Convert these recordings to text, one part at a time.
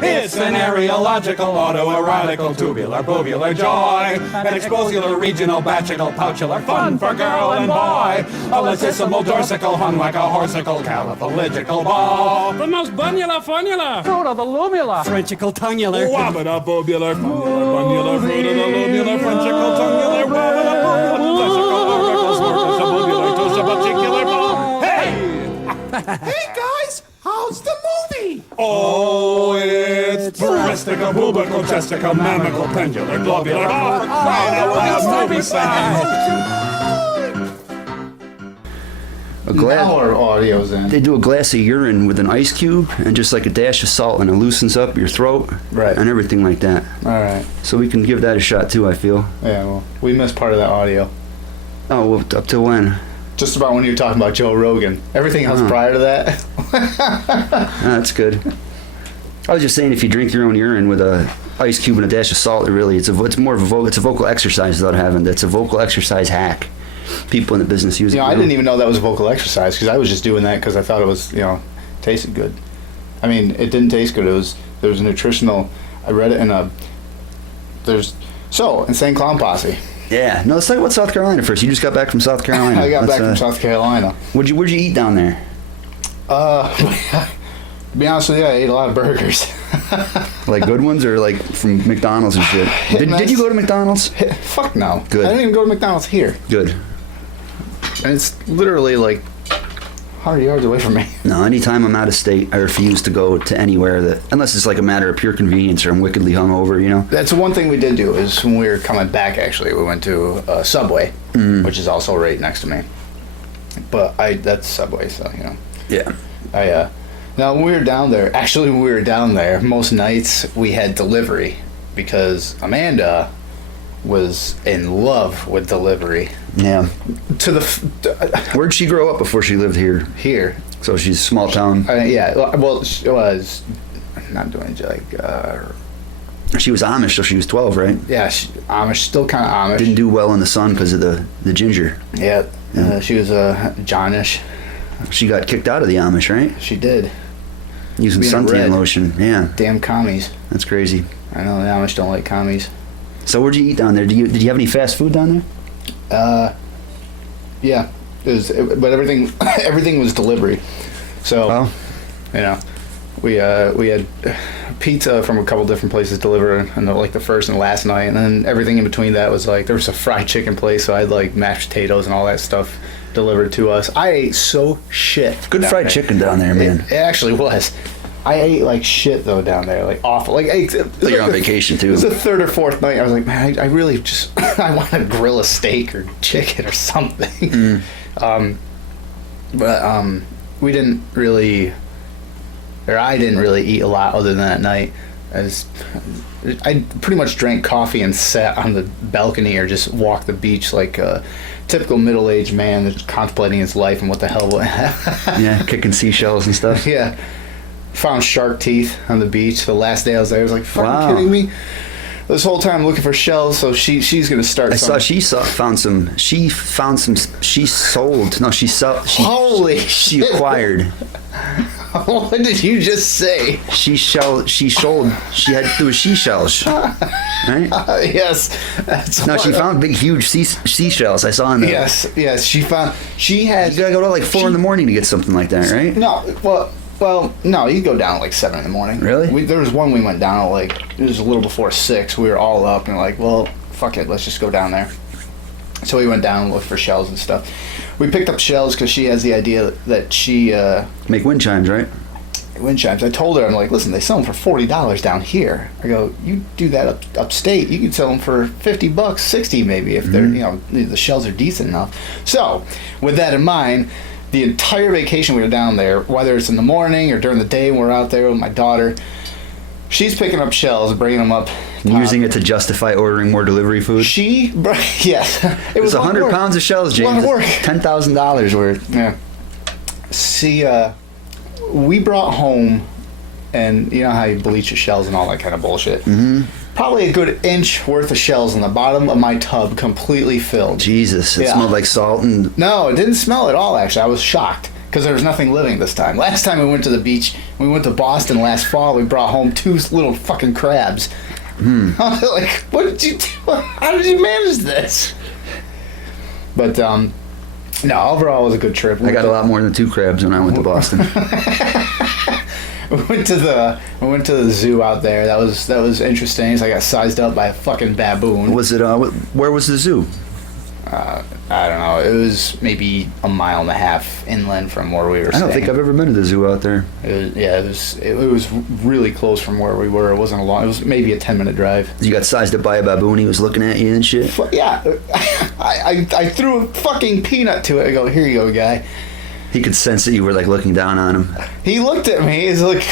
It's an areological, autoerotical, tubular, bovular joy. An exposular, regional, bachical, pouchular, fun for girl and boy. A latissimal, dorsical, hung like a horsical, caliphalygical ball. The most bunular, funula. Fruit of the lumula. Frenchical, tongular. Wabada, bobular, funnular, fruit of the lubular, frenchical, tongular, wabada, bobular, testicle, auricle, smirtus, bobular, tussa, particular ball. Hey! Hey guys, how's the movie? Oh, it's breastica, bubical, chestical, mammical, pendular, globular, ball for crying out loud, movie Now our audio's in. They do a glass of urine with an ice cube and just like a dash of salt, and it loosens up your throat, Right. and everything like that. All right. So we can give that a shot too, I feel. Yeah, well, we missed part of that audio. Oh, well, up to when? Just about when you were talking about Joe Rogan. Everything else prior to that. That's good. I was just saying, if you drink your own urine with a ice cube and a dash of salt, it's more of a vocal exercise without having. It's a vocal exercise hack. People in the business use it. I didn't even know that was a vocal exercise because I was just doing that because I thought it was, tasted good. I mean, it didn't taste good. There was a nutritional. I read it in Insane Clown Posse. Yeah. No, let's talk about South Carolina first. You just got back from South Carolina. I got back from South Carolina. Where'd you eat down there? To be honest with you, I ate a lot of burgers. Like good ones or like from McDonald's and shit? Did you go to McDonald's? Fuck no. Good. I didn't even go to McDonald's here. Good. And it's literally like 100 yards away from me. No, anytime I'm out of state, I refuse to go to anywhere unless it's like a matter of pure convenience or I'm wickedly hungover, That's the one thing we did do is when we were coming back, actually, we went to Subway, which is also right next to me. But that's Subway, so, Yeah. Now, when we were down there, most nights we had delivery because Amanda was in love with delivery. Yeah. Where'd she grow up before she lived here? Here. So she's small town. Yeah. Well, she was not doing She was Amish, so she was 12, right? Yeah, Amish, still kind of Amish. Didn't do well in the sun because of the ginger. Yeah. She was Johnish. She got kicked out of the Amish, right? She did. Using suntan lotion. Yeah. Damn commies. That's crazy. I know the Amish don't like commies. So where'd you eat down there? Did you have any fast food down there? Yeah. But everything was delivery. So, we had pizza from a couple different places delivered on the first and last night, and then everything in between that was like there was a fried chicken place, so I had like mashed potatoes and all that stuff delivered to us. I ate so shit. Good fried chicken down there, man. It actually was. I ate like shit though down there, like awful. Like you're on vacation too. It was the third or fourth night. I was like, man, I really just I want to grill a steak or chicken or something. But we didn't really, or I didn't really eat a lot other than that night. I pretty much drank coffee and sat on the balcony or just walked the beach like a typical middle-aged man that's contemplating his life and what the hell. Yeah, kicking seashells and stuff. Yeah. Found shark teeth on the beach. The last day I was there, I was like, fucking kidding me? This whole time looking for shells, so she's gonna start. She found some. She acquired. What did you just say? She had there was seashells, right? Yes. She found big, huge seashells. I saw in there. Yes. She had. You gotta go to like 4 a.m. to get something like that, right? No, well, no, you go down at like 7 a.m. Really? There was one we went down at it was a little before 6. We were all up and like, well, fuck it, let's just go down there. So we went down and looked for shells and stuff. We picked up shells because she has the idea that she... make wind chimes, right? Wind chimes. I told her, I'm like, listen, they sell them for $40 down here. I go, you do that upstate, you can sell them for $50, $60 maybe, if they're, the shells are decent enough. So, with that in mind, the entire vacation we were down there, whether it's in the morning or during the day when we're out there with my daughter, she's picking up shells, bringing them up. Using it to justify ordering more delivery food? Yes. It was 100 pounds of shells, James. A lot of work. $10,000 worth. Yeah. See, we brought home, and you know how you bleach your shells and all that kind of bullshit? Mm-hmm. Probably a good inch worth of shells in the bottom of my tub, completely filled. Jesus, it smelled like salt and... No, it didn't smell at all, actually. I was shocked, because there was nothing living this time. Last time we went to the beach, When we went to Boston last fall, we brought home 2 little fucking crabs. I was like, what did you do? How did you manage this? But, no, overall it was a good trip. I got a lot more than 2 crabs when I went to Boston. We went to the zoo out there. That was interesting. So I got sized up by a fucking baboon. Was it? Where was the zoo? I don't know. It was maybe a mile and a half inland from where we were staying. I don't think I've ever been to the zoo out there. It was really close from where we were. It wasn't a long. It was maybe a 10-minute drive. You got sized up by a baboon. He was looking at you and shit. Yeah, I threw a fucking peanut to it. I go, here you go, guy. He could sense that you were like looking down on him. He looked at me. He's like,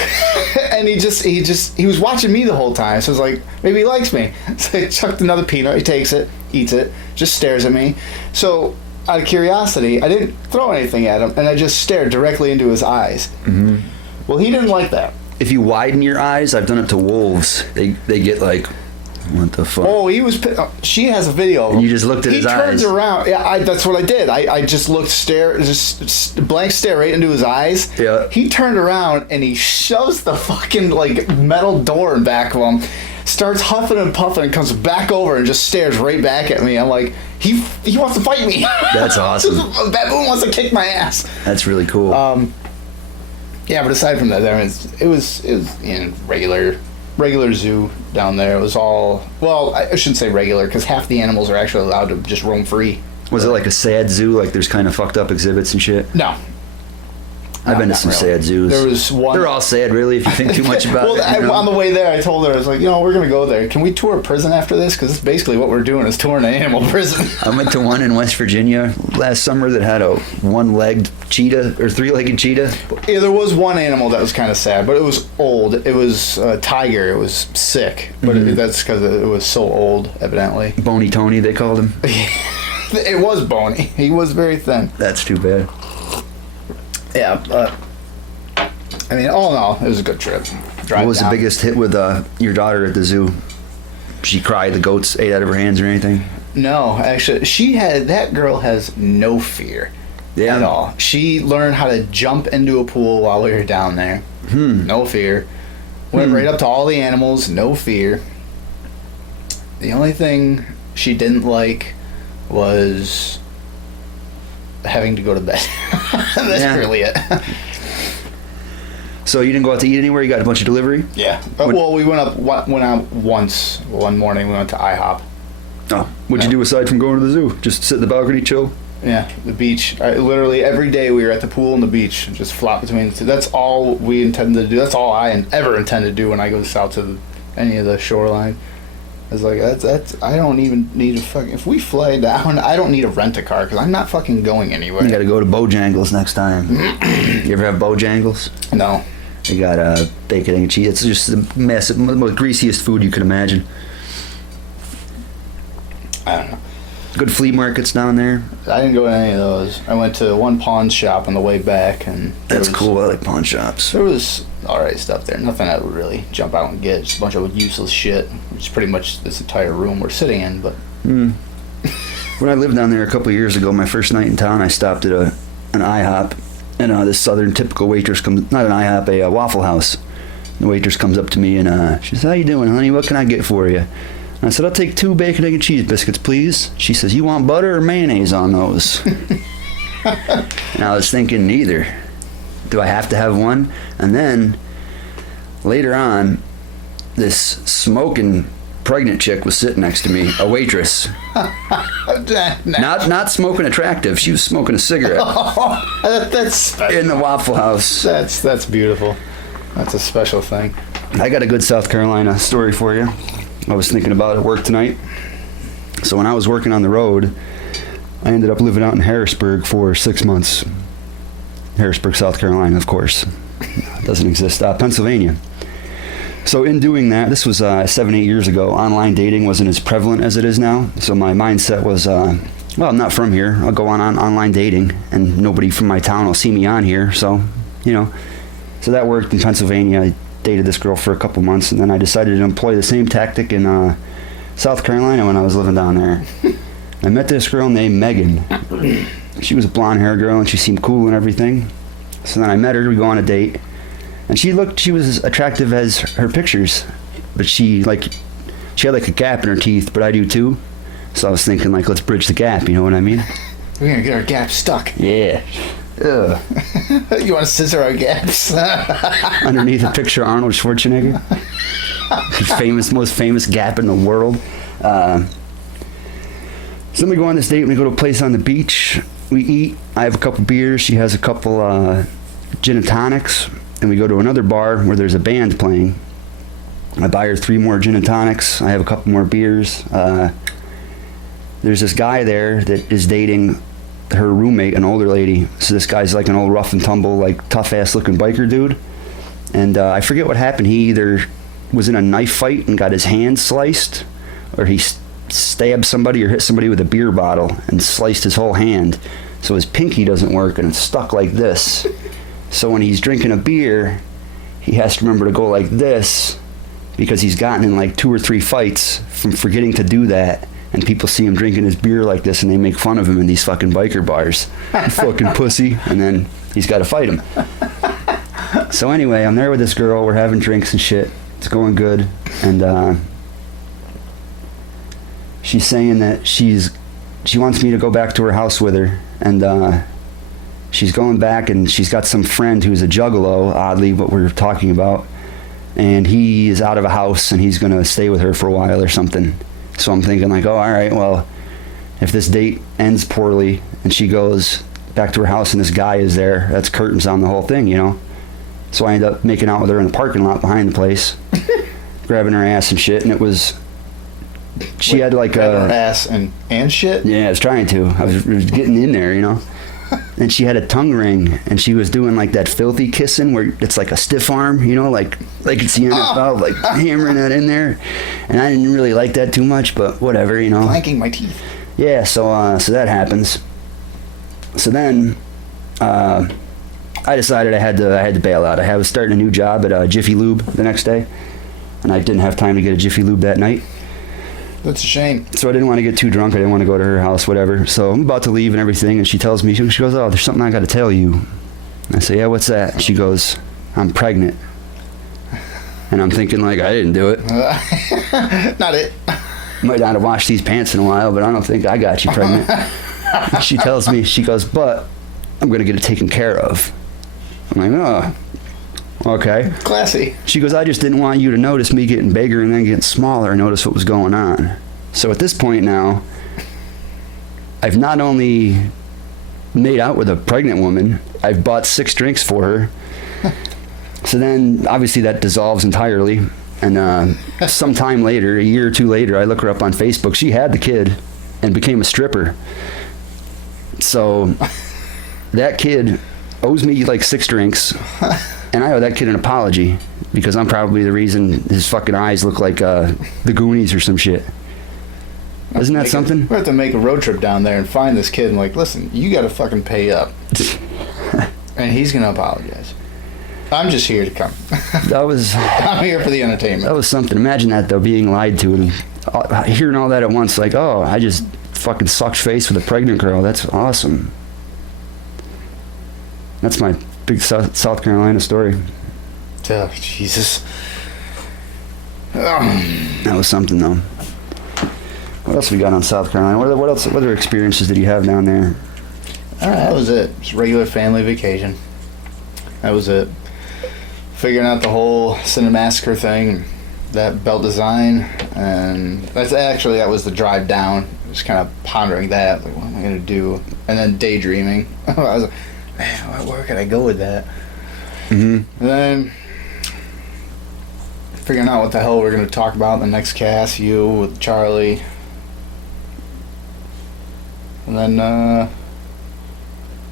and he was watching me the whole time. So I was like, maybe he likes me. So I chucked another peanut. He takes it, eats it, just stares at me. So out of curiosity, I didn't throw anything at him, and I just stared directly into his eyes. Mm-hmm. Well, he didn't like that. If you widen your eyes, I've done it to wolves. They get like, what the fuck? Oh, he was. She has a video of him. And you just looked at his eyes. He turns around. Yeah, that's what I did. I just looked, just blank stare right into his eyes. Yeah. He turned around and he shoves the fucking like metal door in back of him. Starts huffing and puffing and comes back over and just stares right back at me. I'm like, he wants to fight me. That's awesome. A baboon wants to kick my ass. That's really cool. Yeah, but aside from that, I mean, it was regular zoo down there. It was all, well, I shouldn't say regular, because half the animals are actually allowed to just roam free. Was it like a sad zoo? Like there's kind of fucked up exhibits and shit? No. I've been to some sad zoos. There was one. They're all sad, really, if you think too much about well, it. On the way there, I told her, I was like, we're going to go there. Can we tour a prison after this? Because that's basically what we're doing, is touring an animal prison. I went to one in West Virginia last summer that had a one-legged cheetah, or three-legged cheetah. Yeah, there was one animal that was kind of sad, but it was old. It was a tiger. It was sick, but that's because it was so old, evidently. Bony Tony, they called him. It was bony. He was very thin. That's too bad. Yeah, I mean, all in all, it was a good trip. What was the biggest hit with your daughter at the zoo? She cried, the goats ate out of her hands or anything? No, actually, that girl has no fear at all. She learned how to jump into a pool while we were down there. No fear. Went right up to all the animals, no fear. The only thing she didn't like was having to go to bed. That's really it. So you didn't go out to eat anywhere? You got a bunch of delivery? Yeah. Well, we went out once. One morning we went to IHOP. Oh. What'd you do aside from going to the zoo? Just sit in the balcony, chill? Yeah, the beach. Literally every day we were at the pool and the beach, just flop between the two. That's all we intended to do. That's all I ever intend to do when I go south to any of the shoreline. I was like, that's. I don't even need a fucking. If we fly down, I don't need to rent a car because I'm not fucking going anywhere. You got to go to Bojangles next time. You ever have Bojangles? No. They got bacon, egg, and cheese. It's just the massive, the most greasiest food you could imagine. I don't know. Good flea markets down there. I didn't go to any of those. I went to one pawn shop on the way back, and that's cool. I like pawn shops. There was alright stuff there. Nothing I would really jump out and get. Just a bunch of useless shit, which is pretty much this entire room we're sitting in. But when I lived down there a couple of years ago, my first night in town, I stopped at an IHOP, and this southern typical waitress comes, not an IHOP, a Waffle House. The waitress comes up to me and she says, "How you doing, honey? What can I get for you?" And I said, "I'll take 2 bacon, egg, and cheese biscuits, please." She says, "You want butter or mayonnaise on those?" And I was thinking, neither. Do I have to have one? And then later on, this smoking pregnant chick was sitting next to me, a waitress. Not smoking attractive. She was smoking a cigarette. That's in the Waffle House. That's beautiful. That's a special thing. I got a good South Carolina story for you. I was thinking about it at work tonight. So when I was working on the road, I ended up living out in Harrisburg for 6 months. Harrisburg, South Carolina, of course. It doesn't exist. Pennsylvania. So in doing that, this was 7-8 years ago, online dating wasn't as prevalent as it is now. So my mindset was, well, I'm not from here. I'll go on online dating, and nobody from my town will see me on here. So, so that worked in Pennsylvania. I dated this girl for a couple months, and then I decided to employ the same tactic in South Carolina when I was living down there. I met this girl named Megan. She was a blonde-haired girl, and she seemed cool and everything. So then I met her. We go on a date. And she was as attractive as her pictures, but she had like a gap in her teeth, but I do too. So I was thinking like, let's bridge the gap, you know what I mean? We're gonna get our gaps stuck. Yeah. Ugh. You want to scissor our gaps? Underneath a picture of Arnold Schwarzenegger. His most famous gap in the world. So then we go on this date, we go to a place on the beach, we eat, I have a couple beers, she has a couple gin and tonics, and we go to another bar where there's a band playing. I buy her 3 more gin and tonics, I have a couple more beers. There's this guy there that is dating her roommate, an older lady. So this guy's like an old rough and tumble, like tough ass looking biker dude. And I forget what happened. He either was in a knife fight and got his hand sliced, or he stabbed somebody or hit somebody with a beer bottle and sliced his whole hand. So his pinky doesn't work and it's stuck like this. So when he's drinking a beer, he has to remember to go like this, because he's gotten in like 2 or 3 fights from forgetting to do that. And people see him drinking his beer like this and they make fun of him in these fucking biker bars. Fucking pussy. And then he's got to fight him. So anyway, I'm there with this girl. We're having drinks and shit. It's going good. And she's saying that she wants me to go back to her house with her. And she's going back and she's got some friend who's a juggalo, oddly, what we were talking about. And he is out of a house and he's going to stay with her for a while or something. So I'm thinking like, oh, all right, well, if this date ends poorly and she goes back to her house and this guy is there, that's curtains on the whole thing, you know? So I end up making out with her in the parking lot behind the place, grabbing her ass and shit, and it was, she had like her ass and shit? Yeah, I was trying to. I was getting in there, you know? And she had a tongue ring, and she was doing like that filthy kissing where it's like a stiff arm, you know, like it's the NFL, like hammering that in there. And I didn't really like that too much, but whatever, you know. Clanking my teeth. Yeah, so that happens. So then, I decided I had to bail out. I was starting a new job at Jiffy Lube the next day, and I didn't have time to get a Jiffy Lube that night. That's a shame. So I didn't want to get too drunk. I didn't want to go to her house, whatever. So I'm about to leave and everything, and she tells me, she goes, oh, there's something I got to tell you. I say, yeah, what's that? She goes, I'm pregnant. And I'm thinking, like, I didn't do it. Not it. Might not have washed these pants in a while, but I don't think I got you pregnant. She tells me, she goes, but I'm going to get it taken care of. I'm like, oh, okay. Classy. She goes, I just didn't want you to notice me getting bigger and then getting smaller and notice what was going on. So at this point now, I've not only made out with a pregnant woman, I've bought 6 drinks for her. So then, obviously, that dissolves entirely. And sometime later, a year or 2 later, I look her up on Facebook. She had the kid and became a stripper. So that kid owes me like 6 drinks. And I owe that kid an apology because I'm probably the reason his fucking eyes look like the Goonies or some shit. Isn't that something? We have to make a road trip down there and find this kid and like, listen, you got to fucking pay up. And he's going to apologize. I'm just here to come. I'm here for the entertainment. That was something. Imagine that, though, being lied to and hearing all that at once. Like, oh, I just fucking sucked face with a pregnant girl. That's awesome. That's my big South Carolina story. Oh, Jesus. That was something, though. What else we got on South Carolina? What other experiences did you have down there? That was it. Just regular family vacation. That was it. Figuring out the whole Cinemassacre thing, that belt design, and that was the drive down. Just kind of pondering that, like, what am I gonna do? And then daydreaming. I was like, man, where could I go with that? Mm-hmm. And then figuring out what the hell we're gonna talk about in the next cast, you with Charlie. And then, yeah,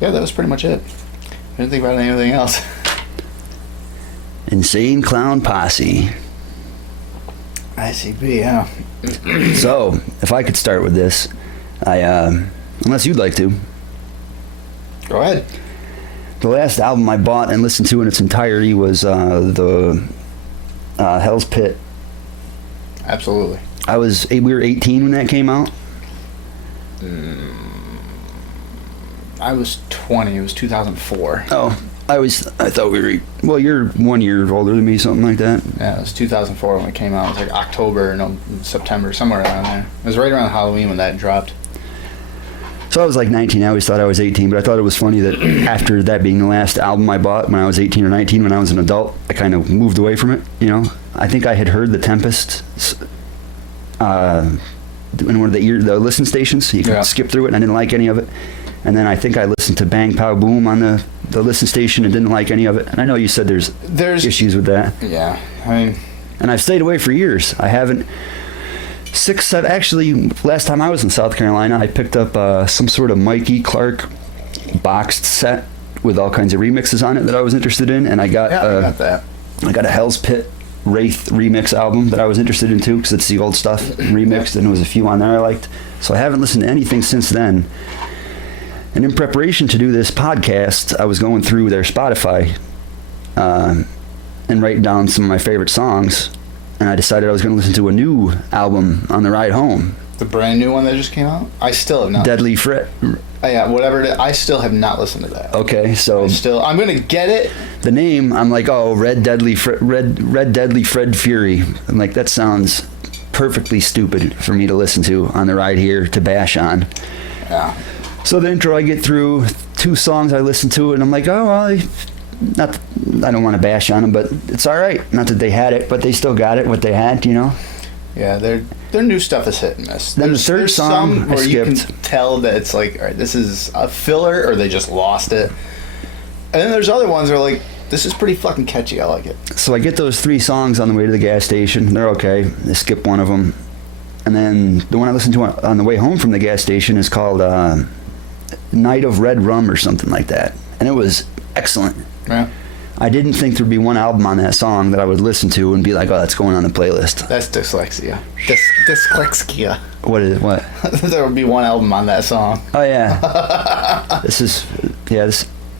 that was pretty much it. I didn't think about anything else. Insane Clown Posse. ICP, yeah. So, if I could start with this, unless you'd like to. Go ahead. The last album I bought and listened to in its entirety was the Hell's Pit. Absolutely. We were 18 when that came out. I was 20. It was 2004. Oh, I thought we were Well, you're 1 year older than me, something like that. Yeah, it was 2004 when it came out. It was like October, no, September, somewhere around there. It was right around Halloween when that dropped. So I was like 19. I always thought I was 18, but I thought it was funny that after that being the last album I bought when I was 18 or 19, when I was an adult, I kind of moved away from it, you know? I think I had heard The Tempest in one of the listen stations, so you could skip through it, and I didn't like any of it. And then I think I listened to Bang Pow Boom on the listen station and didn't like any of it. And I know you said there's issues with that. Yeah, I mean... And I've stayed away for years. I haven't... Actually, last time I was in South Carolina, I picked up some sort of Mikey Clark boxed set with all kinds of remixes on it that I was interested in. And I got that. I got a Hell's Pit Wraith remix album that I was interested in too, because it's the old stuff remixed, and there was a few on there I liked. So I haven't listened to anything since then. And in preparation to do this podcast, I was going through their Spotify and writing down some of my favorite songs, and I decided I was going to listen to a new album on the ride home. The brand new one that just came out? I still have not. Deadly Fred. Yeah, whatever it is. I still have not listened to that. Okay, so I'm going to get it. The name, I'm like, oh, Red Deadly Fred Fury. I'm like, that sounds perfectly stupid for me to listen to on the ride here to bash on. Yeah. So the intro, I get through 2 songs, I listen to it, and I'm like, oh, well, I don't want to bash on them, but it's all right. Not that they had it, but they still got it, what they had, you know? Yeah, their new stuff is hit and miss. Then the third song, some where I you can skipped. tell that it's like, all right, this is a filler, or they just lost it. And then there's other ones that are like, this is pretty fucking catchy, I like it. So I get those 3 songs on the way to the gas station. They're okay. I skip one of them. And then the one I listened to on the way home from the gas station is called Night of Red Rum or something like that. And it was excellent. Yeah. I didn't think there'd be one album on that song that I would listen to and be like, oh, that's going on the playlist. That's dyslexia. Dyslexia. What is it? What? There would be one album on that song. Oh, yeah.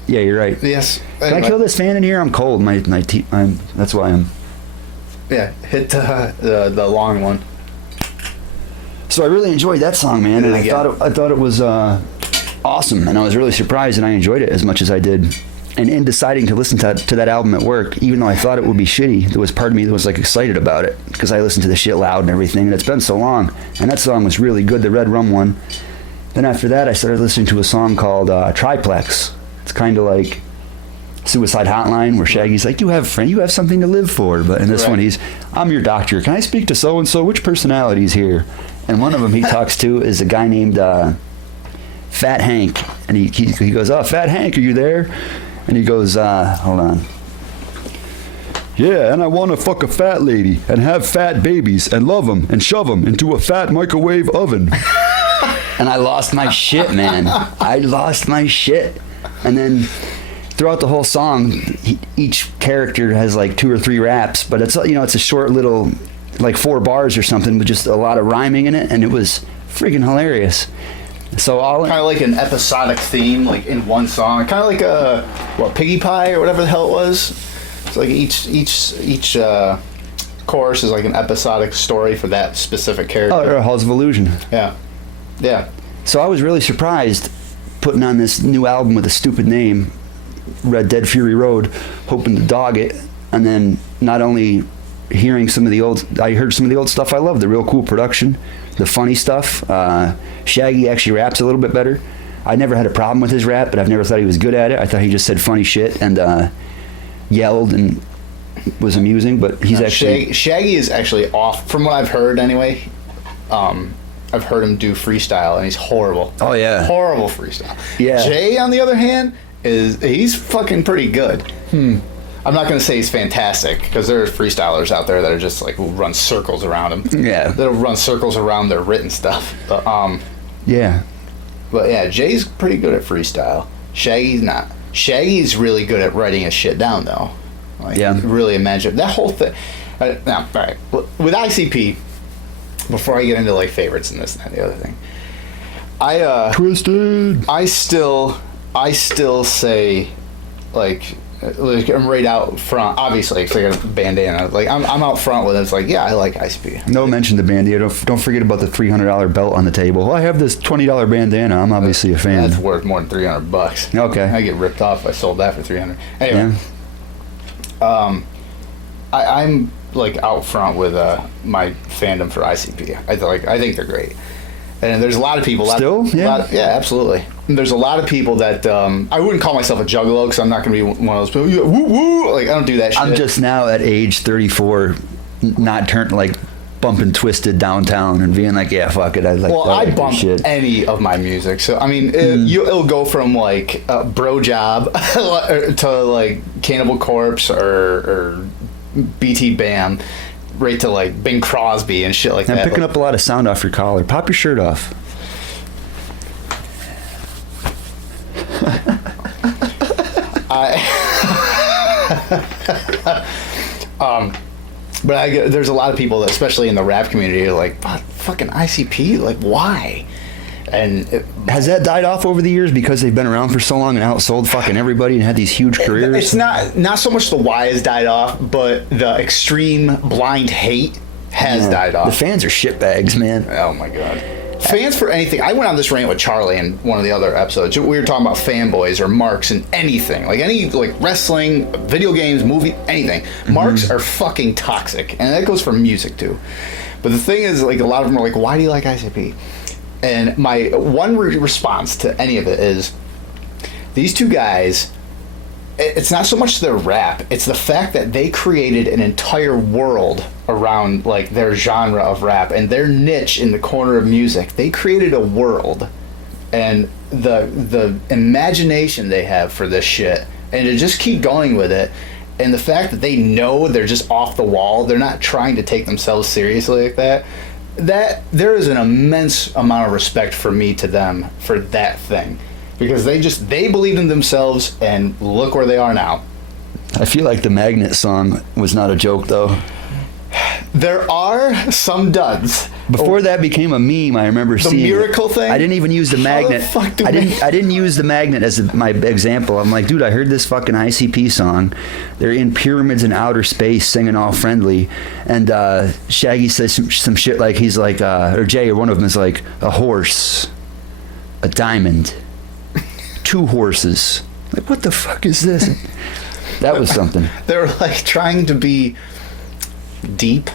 Yeah, you're right. Yes. Can I kill this fan in here? I'm cold. That's why I'm... Yeah, hit the long one. So I really enjoyed that song, man, and I thought it was awesome, and I was really surprised, and I enjoyed it as much as I did. And in deciding to listen to that album at work, even though I thought it would be shitty, there was part of me that was like excited about it because I listened to the shit loud and everything, and it's been so long. And that song was really good, the Red Rum one. Then after that, I started listening to a song called Triplex. It's kind of like Suicide Hotline, where Shaggy's like, you have something to live for. But in this one, I'm your doctor. Can I speak to so and so? Which personality's here? And one of them he talks to is a guy named Fat Hank, and he goes, oh, Fat Hank, are you there? And he goes, hold on. Yeah, and I want to fuck a fat lady and have fat babies and love them and shove them into a fat microwave oven. And I lost my shit, man. I lost my shit. And then throughout the whole song, each character has like 2 or 3 raps, but it's a short little, like 4 bars or something, with just a lot of rhyming in it, and it was freaking hilarious. So kind of like an episodic theme, like in one song, kind of like Piggy Pie or whatever the hell it was. It's like each chorus is like an episodic story for that specific character. Oh, or Halls of Illusion. Yeah. So I was really surprised putting on this new album with a stupid name, Red Dead Fury Road, hoping to dog it, and then not only hearing I heard some of the old stuff I love, the real cool production, the funny stuff. Shaggy actually raps a little bit better. I never had a problem with his rap, but I've never thought he was good at it. I thought he just said funny shit and yelled and was amusing, but he's Shaggy is actually off, from what I've heard anyway. I've heard him do freestyle, and he's horrible. Oh, yeah. Horrible freestyle. Yeah. Jay, on the other hand, he's fucking pretty good. I'm not going to say he's fantastic, because there are freestylers out there that are just like, run circles around him. Yeah. That'll run circles around their written stuff. But, yeah. But yeah, Jay's pretty good at freestyle. Shaggy's not. Shaggy's really good at writing his shit down, though. Like, yeah. Really imagine that whole thing. Now, all right. With ICP, before I get into like favorites and this and the other thing, Twisted. I still say, like I'm right out front. Obviously, because I got a bandana. Like I'm out front with it. It's like, yeah, I like ICP. No mention the bandana. Don't forget about the $300 belt on the table. Well, I have this $20 bandana. I'm obviously a fan. That's worth more than $300. Okay. I get ripped off. I sold that for $300. Anyway. I'm like out front with my fandom for ICP. I think they're great, and there's a lot of people. Yeah, absolutely. And there's a lot of people that I wouldn't call myself a juggalo because I'm not going to be one of those people. Yeah, woo woo. Like I don't do that shit. I'm just now at age 34, not turned like bumping Twisted downtown and being like, yeah, fuck it. I bump any of my music. So I mean, it'll go from like Bro Job to like Cannibal Corpse or BT Bam, right to like Bing Crosby and shit like that. I'm picking up a lot of sound off your collar. Pop your shirt off. But there's a lot of people, that, especially in the rap community, are like, fucking ICP? Like, why? And has that died off over the years because they've been around for so long and outsold fucking everybody and had these huge careers? It's not so much the why has died off, but the extreme blind hate has died off. The fans are shitbags, man. Oh my god. Fans for anything. I went on this rant with Charlie in one of the other episodes. We were talking about fanboys or marks and anything. Like any like wrestling, video games, movie, anything. Marks are fucking toxic. And that goes for music too. But the thing is, like, a lot of them are like, why do you like ICP? And my one response to any of it is, these two guys, it's not so much their rap, it's the fact that they created an entire world around like their genre of rap and their niche in the corner of music. They created a world, and the imagination they have for this shit, and to just keep going with it, and the fact that they know they're just off the wall, they're not trying to take themselves seriously like that there is an immense amount of respect for me to them for that thing, because they believed in themselves, and look where they are now. I feel like the Magnet song was not a joke though. There are some duds. Before that became a meme, I remember seeing the miracle thing. I didn't even use the magnet. I didn't use the magnet as my example. I'm like, dude, I heard this fucking ICP song. They're in pyramids in outer space singing all friendly, and Shaggy says some shit like he's like, or Jay or one of them is like, a horse, a diamond, 2 horses. Like, what the fuck is this? That was something. They were like trying to be deep,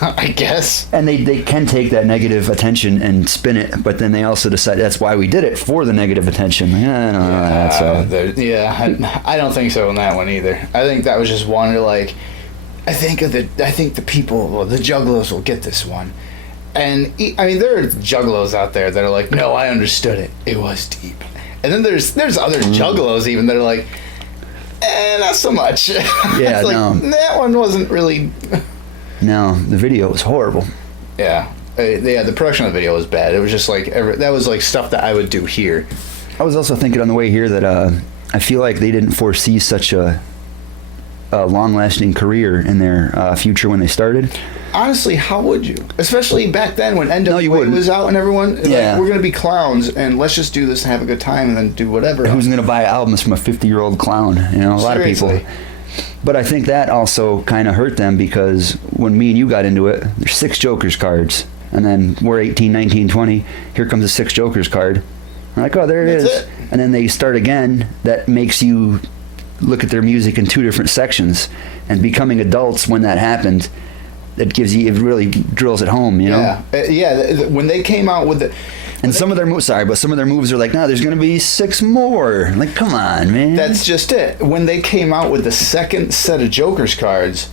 I guess. And they can take that negative attention and spin it, but then they also decide that's why we did it, for the negative attention. I don't think so on that one either. I think that was just one like, I think the people, well, the Juggalos will get this one. And I mean, there are Juggalos out there that are like, no, I understood it. It was deep. And then there's other Juggalos even that are like, not so much. Yeah, like, no. That one wasn't really. No, the video was horrible. Yeah. The production of the video was bad. It was just like, that was like stuff that I would do here. I was also thinking on the way here that I feel like they didn't foresee such a long-lasting career in their future when they started. Honestly, how would you? Especially back then when NWA was out and everyone, like, we're going to be clowns and let's just do this and have a good time and then do whatever. Who's going to buy albums from a 50-year-old clown? You know, a lot of people. But I think that also kind of hurt them, because when me and you got into it, there's 6 Jokers cards. And then we're 18, 19, 20. Here comes a 6 Jokers card. We're like, oh, there it is. And then they start again. That makes you look at their music in 2 different sections. And becoming adults when that happened, it really drills it home, you know? Yeah. When they came out with and some of their moves, some of their moves are like, no, there's going to be 6 more. Like, come on, man. That's just it. When they came out with the second set of Joker's cards,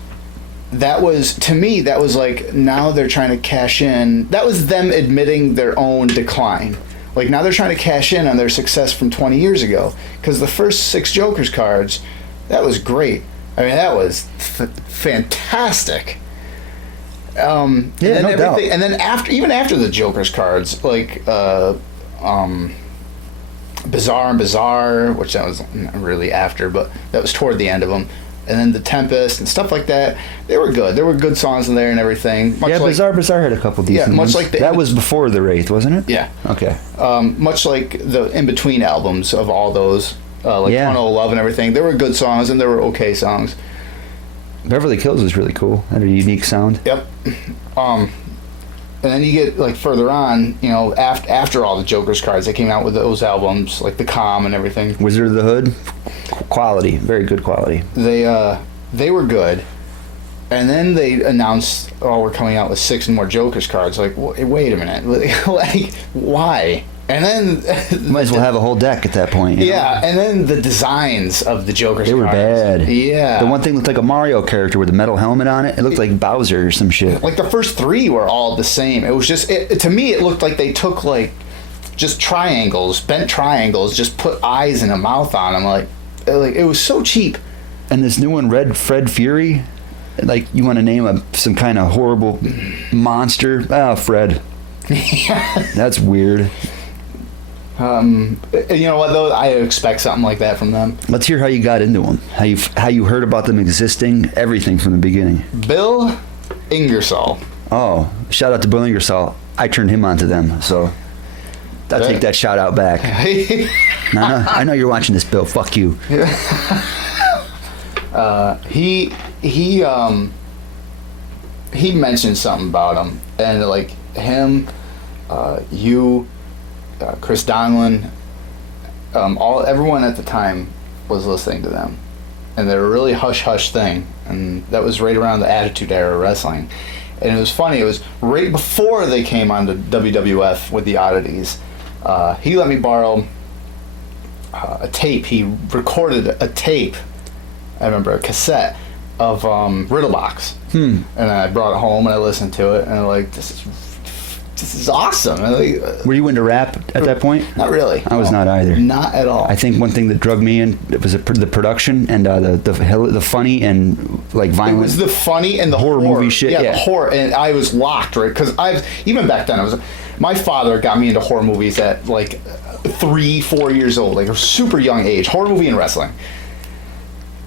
that was, to me, that was like, now they're trying to cash in. That was them admitting their own decline. Like, now they're trying to cash in on their success from 20 years ago. Because the first 6 Joker's cards, that was great. I mean, that was fantastic. And then after the Joker's cards, like Bizarre and Bizarre, which that was not really after, but that was toward the end of them, and then the Tempest and stuff like that, they were good. There were good songs in there and everything. Bizarre had a couple decent ones. Like that was before the Wraith, wasn't it? Yeah. Okay. Much like the in-between albums of all those, Tunnel of Love and everything, there were good songs and there were okay songs. Beverly Kills was really cool. Had a unique sound. Yep. And then you get like further on, you know, after all the Joker's cards, they came out with those albums, like the Calm and everything. Wizard of the Hood, quality, very good quality. They were good. And then they announced, oh, we're coming out with 6 more Joker's cards. Like, wait a minute, like why? And then Might as well have a whole deck at that point. You know? and then the designs of the Joker's cards. They were bad. Yeah. The one thing looked like a Mario character with a metal helmet on it. It looked like Bowser or some shit. Like the first 3 were all the same. It was just, to me, it looked like they took like just triangles, bent triangles, just put eyes and a mouth on them. Like it was so cheap. And this new one, Red Fred Fury, like you want to name some kind of horrible monster. Oh, Fred. That's weird. You know what though? I expect something like that from them. Let's hear how you got into them. How you heard about them existing. Everything from the beginning. Bill Ingersoll. Oh, shout out to Bill Ingersoll. I turned him on to them, so I'll take that shout out back. I know you're watching this, Bill. Fuck you. He mentioned something about him, and like him, you. Chris Donlin, everyone at the time was listening to them, and they're a really hush-hush thing, and that was right around the Attitude Era of wrestling. And it was funny, it was right before they came on to WWF with the Oddities. He let me borrow a tape. He recorded a tape, I remember, a cassette of Riddlebox. And I brought it home and I listened to it, and I'm like, this is awesome. Were you into rap at that point? Not really. I was not either. Not at all. I think one thing that drug me in was the production and the funny and like violent. It was the funny and the horror movie shit. Yeah, the horror, and I was locked, right? Because even back then my father got me into horror movies at like 3-4 years old, like a super young age. Horror movie and wrestling.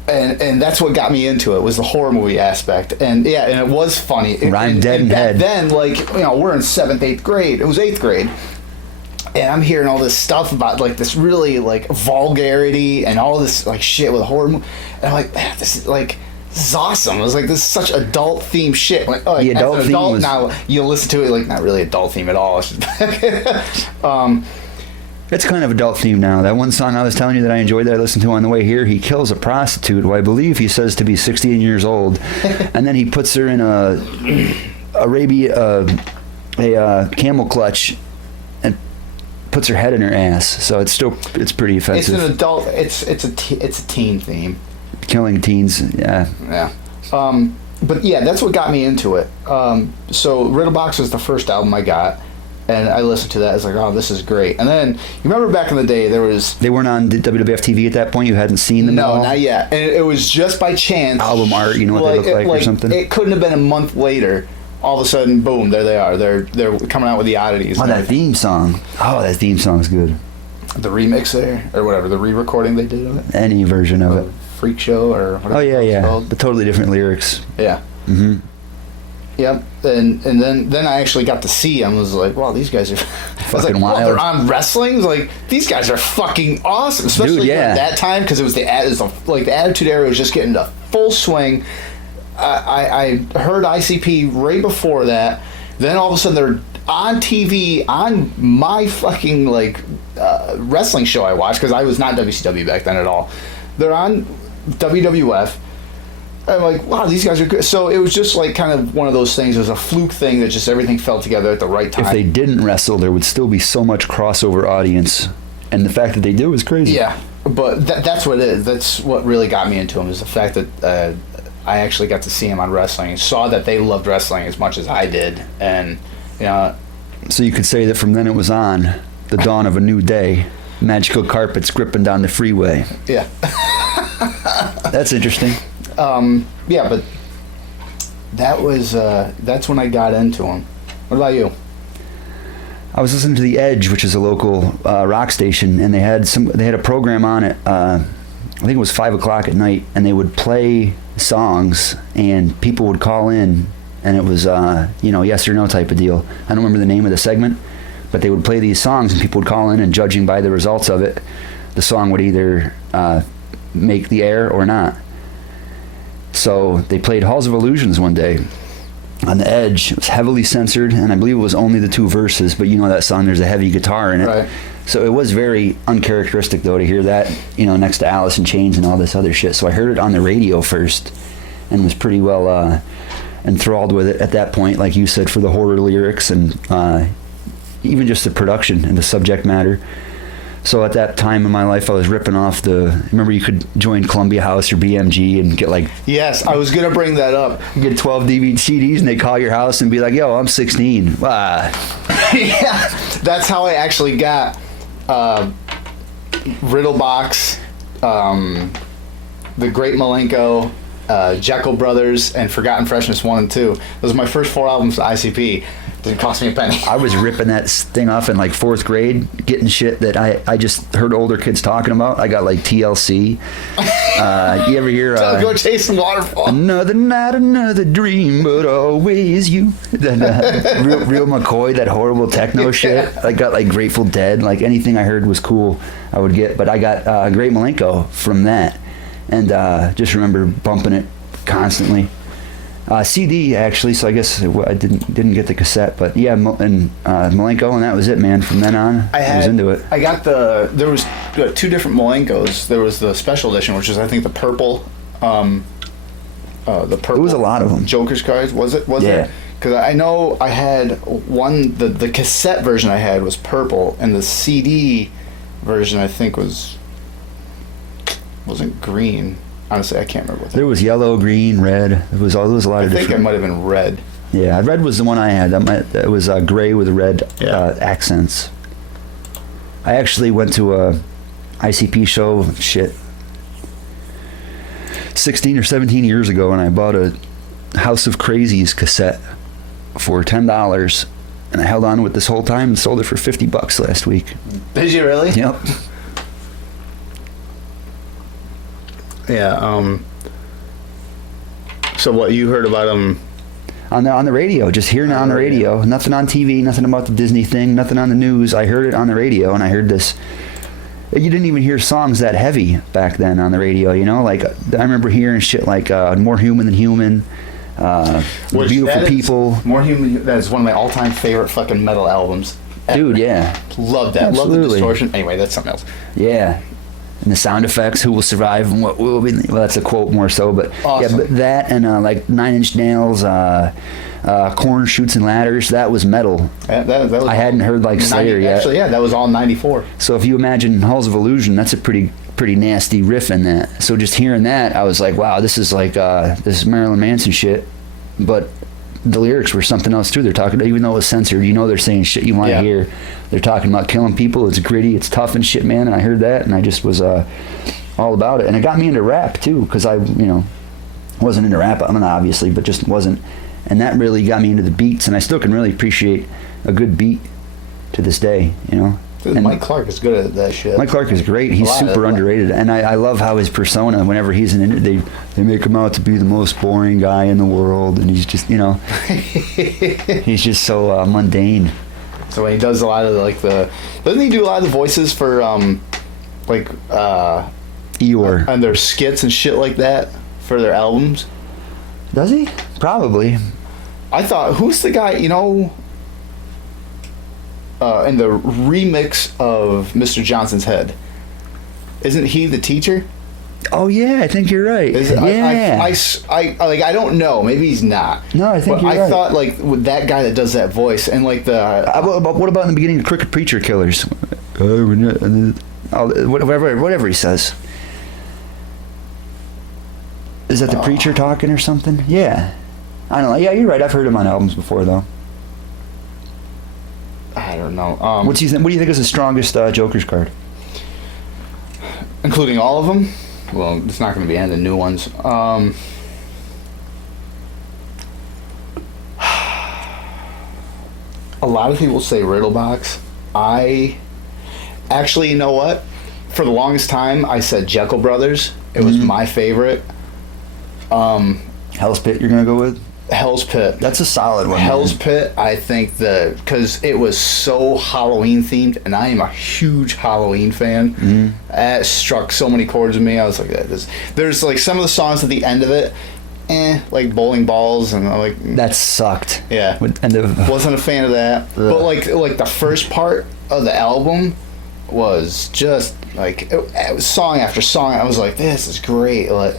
And that's what got me into it, was the horror movie aspect. And yeah, and it was funny. Rhyme dead and in head. Then, like, you know, we're in 7th, 8th grade. It was 8th grade. And I'm hearing all this stuff about, like, this really, like, vulgarity and all this, like, shit with horror movie. And I'm like, man, this is awesome. It was like, this is such adult-themed shit. Like, the adult as an theme adult, was... now, you listen to it, like, not really adult theme at all. It's kind of adult theme now. That one song I was telling you that I enjoyed that I listened to on the way here, he kills a prostitute who I believe he says to be 68 years old, and then he puts her in a camel clutch and puts her head in her ass. So it's pretty offensive. It's an adult. It's a teen theme. Killing teens, yeah. Yeah. But yeah, that's what got me into it. So Riddlebox was the first album I got. And I listened to that. I was like, oh, this is great. And then, you remember back in the day, they weren't on WWF TV at that point? You hadn't seen them at all? No, not yet. And it was just by chance. Album art, you know what they look like or something? It couldn't have been a month later. All of a sudden, boom, there they are. They're coming out with the Oddities. Oh, that theme song. Oh, that theme song's good. The remix there, or whatever, the re-recording they did of it? Any version of it. Freak Show, or whatever it's called. But totally different lyrics. Yeah. Mm-hmm. Yep, and then I actually got to see them. I was like, wow, these guys are fucking wild. They're on wrestling. I was like, these guys are fucking awesome, especially at that time, because it was the Attitude Era was just getting to full swing. I heard ICP right before that. Then all of a sudden they're on TV on my fucking wrestling show I watched, because I was not WCW back then at all. They're on WWF. I'm like, wow, these guys are good. So it was just like kind of one of those things. It was a fluke thing that just everything fell together at the right time. If they didn't wrestle, there would still be so much crossover audience. And the fact that they do is crazy. Yeah, but that's what it is. That's what really got me into them, is the fact that I actually got to see them on wrestling and saw that they loved wrestling as much as I did. And, you know. So you could say that from then it was on, the dawn of a new day. Magical carpets gripping down the freeway. Yeah. That's interesting. Yeah, but that's when I got into them. What about you? I was listening to The Edge, which is a local rock station, and they had a program on it. I think it was 5:00 at night, and they would play songs, and people would call in, and it was yes or no type of deal. I don't remember the name of the segment, but they would play these songs, and people would call in, and judging by the results of it, the song would either make the air or not. So they played Halls of Illusions one day, On the Edge. It was heavily censored, and I believe it was only the 2 verses, but you know that song, there's a heavy guitar in it. Right. So it was very uncharacteristic, though, to hear that, next to Alice in Chains and all this other shit. So I heard it on the radio first and was pretty well enthralled with it at that point, like you said, for the horror lyrics and even just the production and the subject matter. So at that time in my life, I was ripping off remember you could join Columbia House or BMG and get like... Yes, I was going to bring that up. Get 12 DVD CDs and they call your house and be like, yo, I'm 16. Yeah, that's how I actually got Riddlebox, The Great Malenko, Jekyll Brothers, and Forgotten Freshness 1 and 2. Those are my first 4 albums to ICP. Didn't cost me a penny. I was ripping that thing off in like 4th grade, getting shit that I just heard older kids talking about. I got like TLC. You ever hear... Go chase some waterfall. Another night, another dream, but always you. Real McCoy, that horrible techno shit. I got like Grateful Dead. Like anything I heard was cool, I would get. But I got Great Malenko from that. And just remember bumping it constantly. CD actually, so I guess I didn't get the cassette, but yeah, and Malenko, and that was it, man. From then on, I was into it. I got there was 2 different Malenkos. There was the special edition, which is I think the purple, the purple. There was a lot of them. Joker's cards, was it? Yeah. Because I know I had one. The cassette version I had was purple, and the CD version I think wasn't green. Honestly, I can't remember what that There was yellow, green, red. There was a lot of different... I think it might have been red. Yeah, red was the one I had. It was gray with red accents. I actually went to a ICP show, 16 or 17 years ago, and I bought a House of Crazies cassette for $10, and I held on to it this whole time and sold it for $50 last week. Did you really? Yep. Yeah. So what you heard about them? On the radio, just hearing it on the radio. Nothing on TV, nothing about the Disney thing, nothing on the news. I heard it on the radio, and I heard this. You didn't even hear songs that heavy back then on the radio, Like, I remember hearing shit like More Human Than Human, Beautiful People. More Human, that is one of my all-time favorite fucking metal albums. Dude, yeah. Love that. Absolutely. Love the distortion. Anyway, that's something else. Yeah. And the sound effects, who will survive and what will be... Well, that's a quote more so, but... Awesome. Yeah, but that and like 9 Inch Nails, Corn, Shoots and Ladders, that was metal. That was I hadn't heard like Slayer yet. Actually, yeah, that was all 94. So if you imagine Halls of Illusion, that's a pretty nasty riff in that. So just hearing that, I was like, wow, this is like this is Marilyn Manson shit. But the lyrics were something else too. They're talking, even though it was censored, they're saying shit you want to hear. They're talking about killing people. It's gritty, it's tough and shit, man. And I heard that, and I just was all about it. And it got me into rap too, because I wasn't into rap, obviously, but just wasn't. And that really got me into the beats, and I still can really appreciate a good beat to this day, Dude, and Mike Clark is good at that shit. Mike Clark is great. He's super underrated, and I love how his persona, whenever he's in it, they make him out to be the most boring guy in the world, and he's just, he's just so mundane. So when he does a lot of doesn't he do a lot of the voices for Eeyore and their skits and shit like that for their albums? Does he? Probably. I thought, who's the guy, in the remix of Mr. Johnson's Head? Isn't he the teacher? Oh yeah, I think you're right. I don't know. Maybe he's not. No, I think but you're right. I thought with that guy that does that voice and what about in the beginning of Crooked Preacher Killers? Whatever he says. Is that the preacher talking or something? Yeah. I don't know. Yeah, you're right. I've heard him on albums before, though. I don't know. What do you think is the strongest Joker's card? Including all of them? Well, it's not going to be any of the new ones. A lot of people say Riddlebox. Actually, you know what? For the longest time, I said Jekyll Brothers. It was my favorite. Hell's Pit you're going to go with? Hell's Pit. That's a solid one. Hell's Pit, I think because it was so Halloween themed, and I am a huge Halloween fan. It struck so many chords with me. I was like, there's like some of the songs at the end of it like bowling balls, and I'm like, That sucked. yeah, wasn't a fan of that. But like the first part of the album was just like it was song after song. I was like, this is great. Like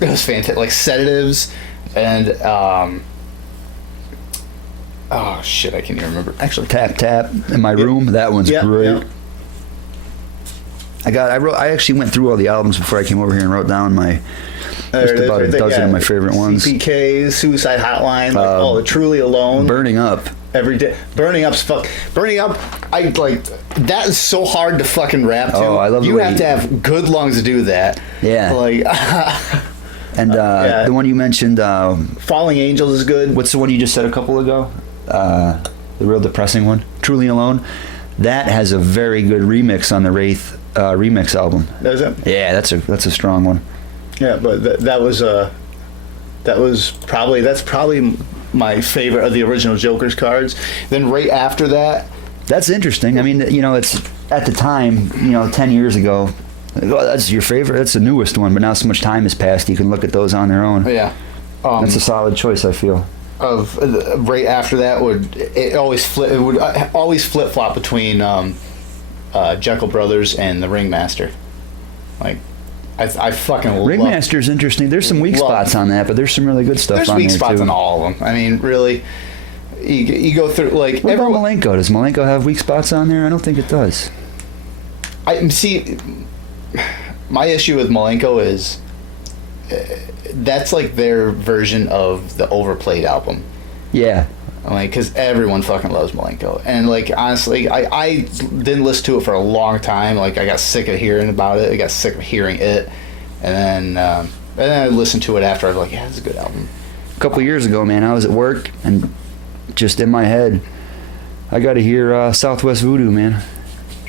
it was fantastic. Like Sedatives and oh shit, I can't even remember. Actually, Tap Tap in My Room. That one's great. Yep. I actually went through all the albums before I came over here and wrote down my just about a dozen of my favorite ones. CPK, Suicide Hotline, like, the Truly Alone, Burning Up. Every day. Burning Up. I like that is so hard to fucking rap to. Oh, I love you have to have good lungs to do that. Yeah. Like And the one you mentioned, Falling Angels is good. What's the one you just said a couple ago? The real depressing one, Truly Alone. That has a very good remix on the Wraith remix album. Does it? Yeah, that's a strong one. Yeah, but that's probably my favorite of the original Joker's cards. Then right after that, that's interesting. I mean, it's at the time, 10 years ago. Well, that's your favorite. That's the newest one, but now so much time has passed. You can look at those on their own. Yeah, that's a solid choice, I feel. Of right after that it would always flip flop between Jekyll Brothers and the Ringmaster. Like I fucking Ringmaster's interesting. There's some weak spots on that, but there's some really good stuff. There's on weak there spots too. on all of them. I mean, really, you go through like. What about Malenko? Does Malenko have weak spots on there? I don't think it does. I see. My issue with Malenko is that's like their version of the Overplayed album. Yeah. Like, because everyone fucking loves Malenko. And, like, honestly, I didn't listen to it for a long time. Like, I got sick of hearing about it. I got sick of hearing it. And then I listened to it after. I was like, yeah, it's a good album. A couple years ago, man, I was at work, and just in my head, I got to hear Southwest Voodoo, man.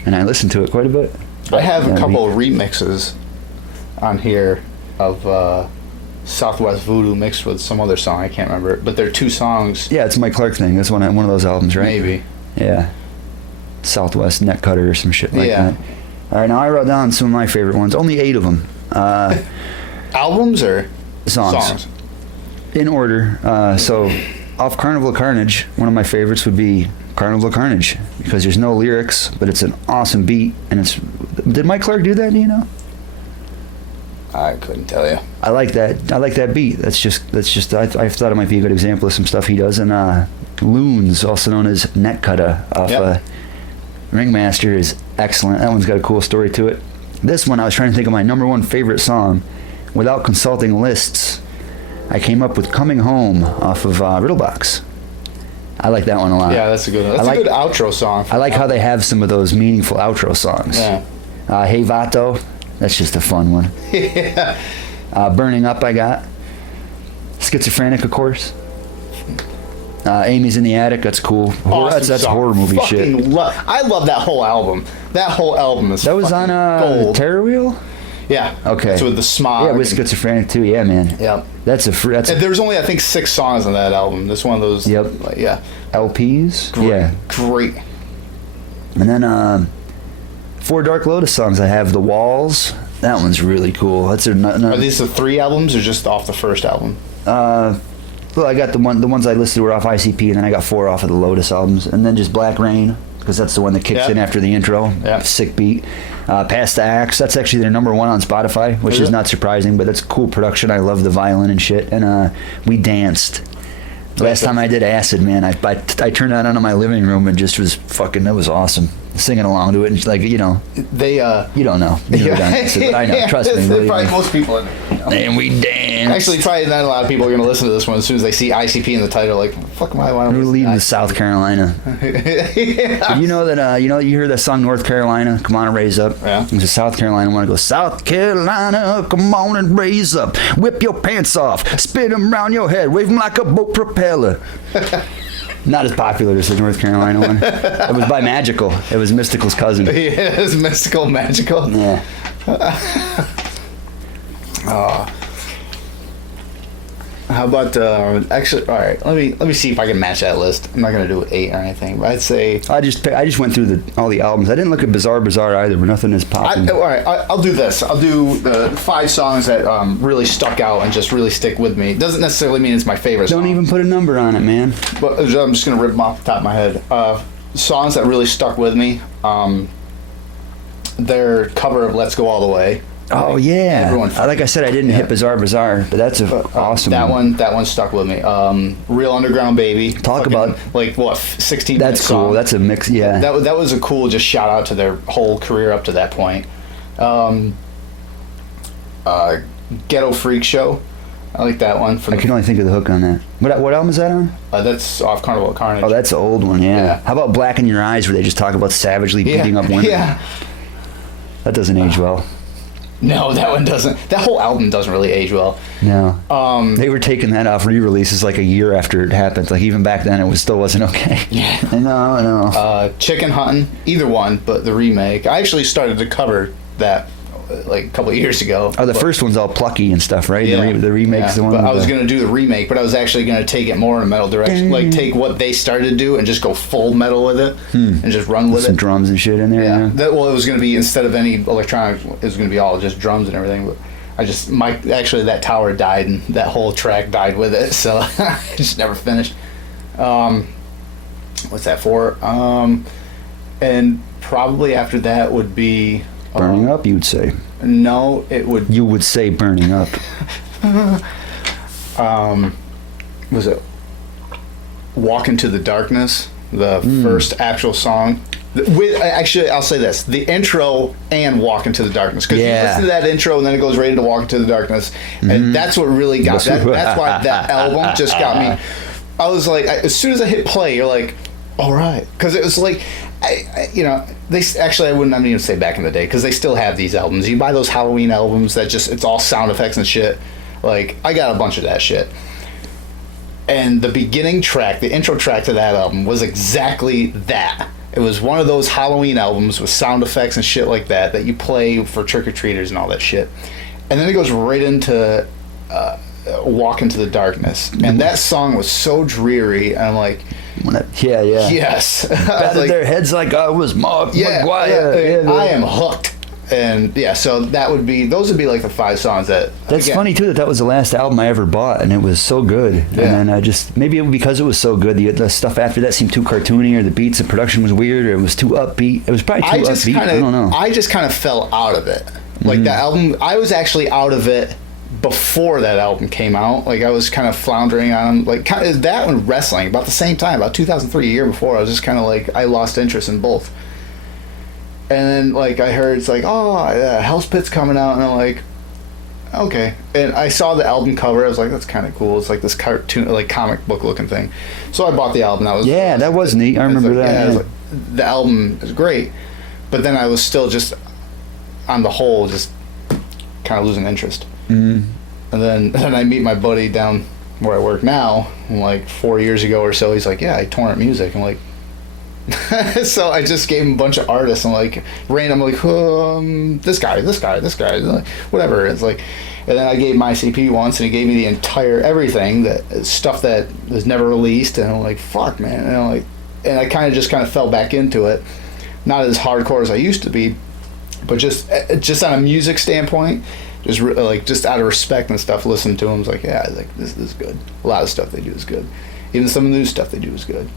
And I listened to it quite a bit. I have a couple of remixes on here of Southwest Voodoo mixed with some other song. I can't remember. But they're two songs. Yeah, it's Mike Clark thing. That's one of those albums, right? Maybe. Yeah. Southwest Net Cutter or some shit like that. All right, now I wrote down some of my favorite ones. Only 8 of them. Albums or songs? In order. So, off Carnival of Carnage, one of my favorites would be Carnival of Carnage, because there's no lyrics, but it's an awesome beat, and it's... Did Mike Clark do that, do you know? I couldn't tell you. I like that beat. That's just I thought it might be a good example of some stuff he does. And Loons, also known as Net Cutter, off Ringmaster, is excellent. That one's got a cool story to it. This one, I was trying to think of my number one favorite song. Without consulting lists, I came up with Coming Home off of Riddlebox. I like that one a lot. Yeah, that's a good one. That's a good outro song. I like how they have some of those meaningful outro songs. Yeah. Hey Vato, that's just a fun one. Yeah. Burning Up, I got. Schizophrenic, of course. Amy's in the Attic, that's cool. Awesome That's song. horror movie shit. I love that whole album. That whole album is That was on gold. Terror Wheel? Yeah. Okay. It's with the smog. Yeah, with Schizophrenic too, yeah, man. Yep. That's And there's only, I think, 6 songs on that album. This one of those. Yep. Like, yeah. LPs? Great. Yeah. Great. And then 4 Dark Lotus songs. I have The Walls. That one's really cool. That's Are these the 3 albums or just off the first album? Well, I got the ones I listed were off ICP, and then I got 4 off of the Lotus albums, and then just Black Rain, because that's the one that kicks in after the intro. Yeah. Sick beat. Past the Axe, that's actually their number 1 on Spotify, which is not surprising, but that's cool production. I love the violin and shit. And we danced. Last time I did Acid, man, I turned that on in my living room and just was fucking, that was awesome. Singing along to it, and like, you know. They, You don't know. You've never done Acid, but I know. Trust me. Believe Probably me. most people. And we danced. Actually, probably not a lot of people are going to listen to this one as soon as they see ICP in the title. Like, fuck am I? Why We're leaving to South Carolina. But you know that you hear that song North Carolina, Come On and Raise Up. Yeah. It's a South Carolina one. It goes, South Carolina, come on and raise up. Whip your pants off, spin them around your head, wave them like a boat propeller. Not as popular as the North Carolina one. It was by Magical. It was Mystical's cousin. Yeah, it's Mystical Magical. Yeah. How about actually? All right, let me see if I can match that list. I'm not gonna do 8 or anything, but I'd say I just went through all the albums. I didn't look at Bizarre either, but nothing is popping. all right, I'll do this. I'll do the 5 songs that really stuck out and just really stick with me. Doesn't necessarily mean it's my favorite. Don't song, even put a number on it, man. But I'm just gonna rip them off the top of my head. Songs that really stuck with me. Their cover of "Let's Go All the Way." Oh yeah, Everyone like I said, I didn't hit Bizarre, but that's awesome. That one stuck with me. "Real Underground Baby." About like what 16. That's cool. Song. That's a mix. Yeah. That was a cool just shout out to their whole career up to that point. "Ghetto Freak Show." I like that one. I can only think of the hook on that. What album is that on? That's off Carnival Carnage. Oh, that's the old one. Yeah. Yeah. How about "Black in Your Eyes," where they just talk about savagely beating up women? Yeah. That doesn't age well. No, that one doesn't. That whole album doesn't really age well. No. They were taking that off re-releases like a year after it happened. Like even back then, it still wasn't okay. Yeah. No. Chicken Huntin', either one, but the remake. I actually started to cover that like a couple of years ago. Oh, the first one's all plucky and stuff, right? Yeah. The remake's the one. But I was going to do the remake, but I was actually going to take it more in a metal direction. Like take what they started to do and just go full metal with it and just run with some it. drums and shit in there. Yeah. Yeah. It was going to be, instead of any electronic, it was going to be all just drums and everything. But actually that tower died and that whole track died with it. So I just never finished. What's that for? And probably after that would be Burning Up, you'd say. No, it would. You would say Burning Up. Was it Walk Into the Darkness? The first actual song. Actually, I'll say this: the intro and Walk Into the Darkness. Because you listen to that intro and then it goes right into Walk Into the Darkness, and that's what really got that. That's why that album just got me. I was like, as soon as I hit play, you're like, all right, because it was like. They actually, I wouldn't even say back in the day, because they still have these albums. You buy those Halloween albums that just, it's all sound effects and shit. Like, I got a bunch of that shit. And the beginning track, the intro track to that album was exactly that. It was one of those Halloween albums with sound effects and shit like that you play for trick-or-treaters and all that shit. And then it goes right into Walk Into the Darkness. And that song was so dreary, and I'm like... Yeah. Yes. Batted their heads like I was Mark McGuire. I am hooked. And yeah, so those would be like the 5 songs that. That's again, funny too. That was the last album I ever bought, and it was so good. Yeah. And then I just maybe because it was so good, the stuff after that seemed too cartoony, or the beats and production was weird, or it was too upbeat. It was probably too upbeat. I don't know. I just kind of fell out of it. Like that album, I was actually out of it before that album came out. Like I was kind of floundering on like kind of that and wrestling about the same time, about 2003, a year before. I was just kind of like I lost interest in both. And then like I heard it's like, oh, Hell's Pit's coming out, and I'm like, okay. And I saw the album cover. I was like, that's kind of cool. It's like this cartoon, like comic book looking thing. So I bought the album. That was neat. I remember that. Yeah, like, the album is great, but then I was still just on the whole just kind of losing interest. Mm-hmm. And then I meet my buddy down where I work now, like 4 years ago or so. He's like, yeah, I torn up music. I'm like, so I just gave him a bunch of artists. I'm like, random, like, this guy, whatever. It's like, and then I gave my CP once, and he gave me the entire everything, that stuff that was never released. And I'm like, fuck, man. And I'm like, and I kind of fell back into it, not as hardcore as I used to be, but just on a music standpoint. Just out of respect and stuff, listen to them. I was like, yeah, like this is good. A lot of stuff they do is good. Even some of the new stuff they do is good.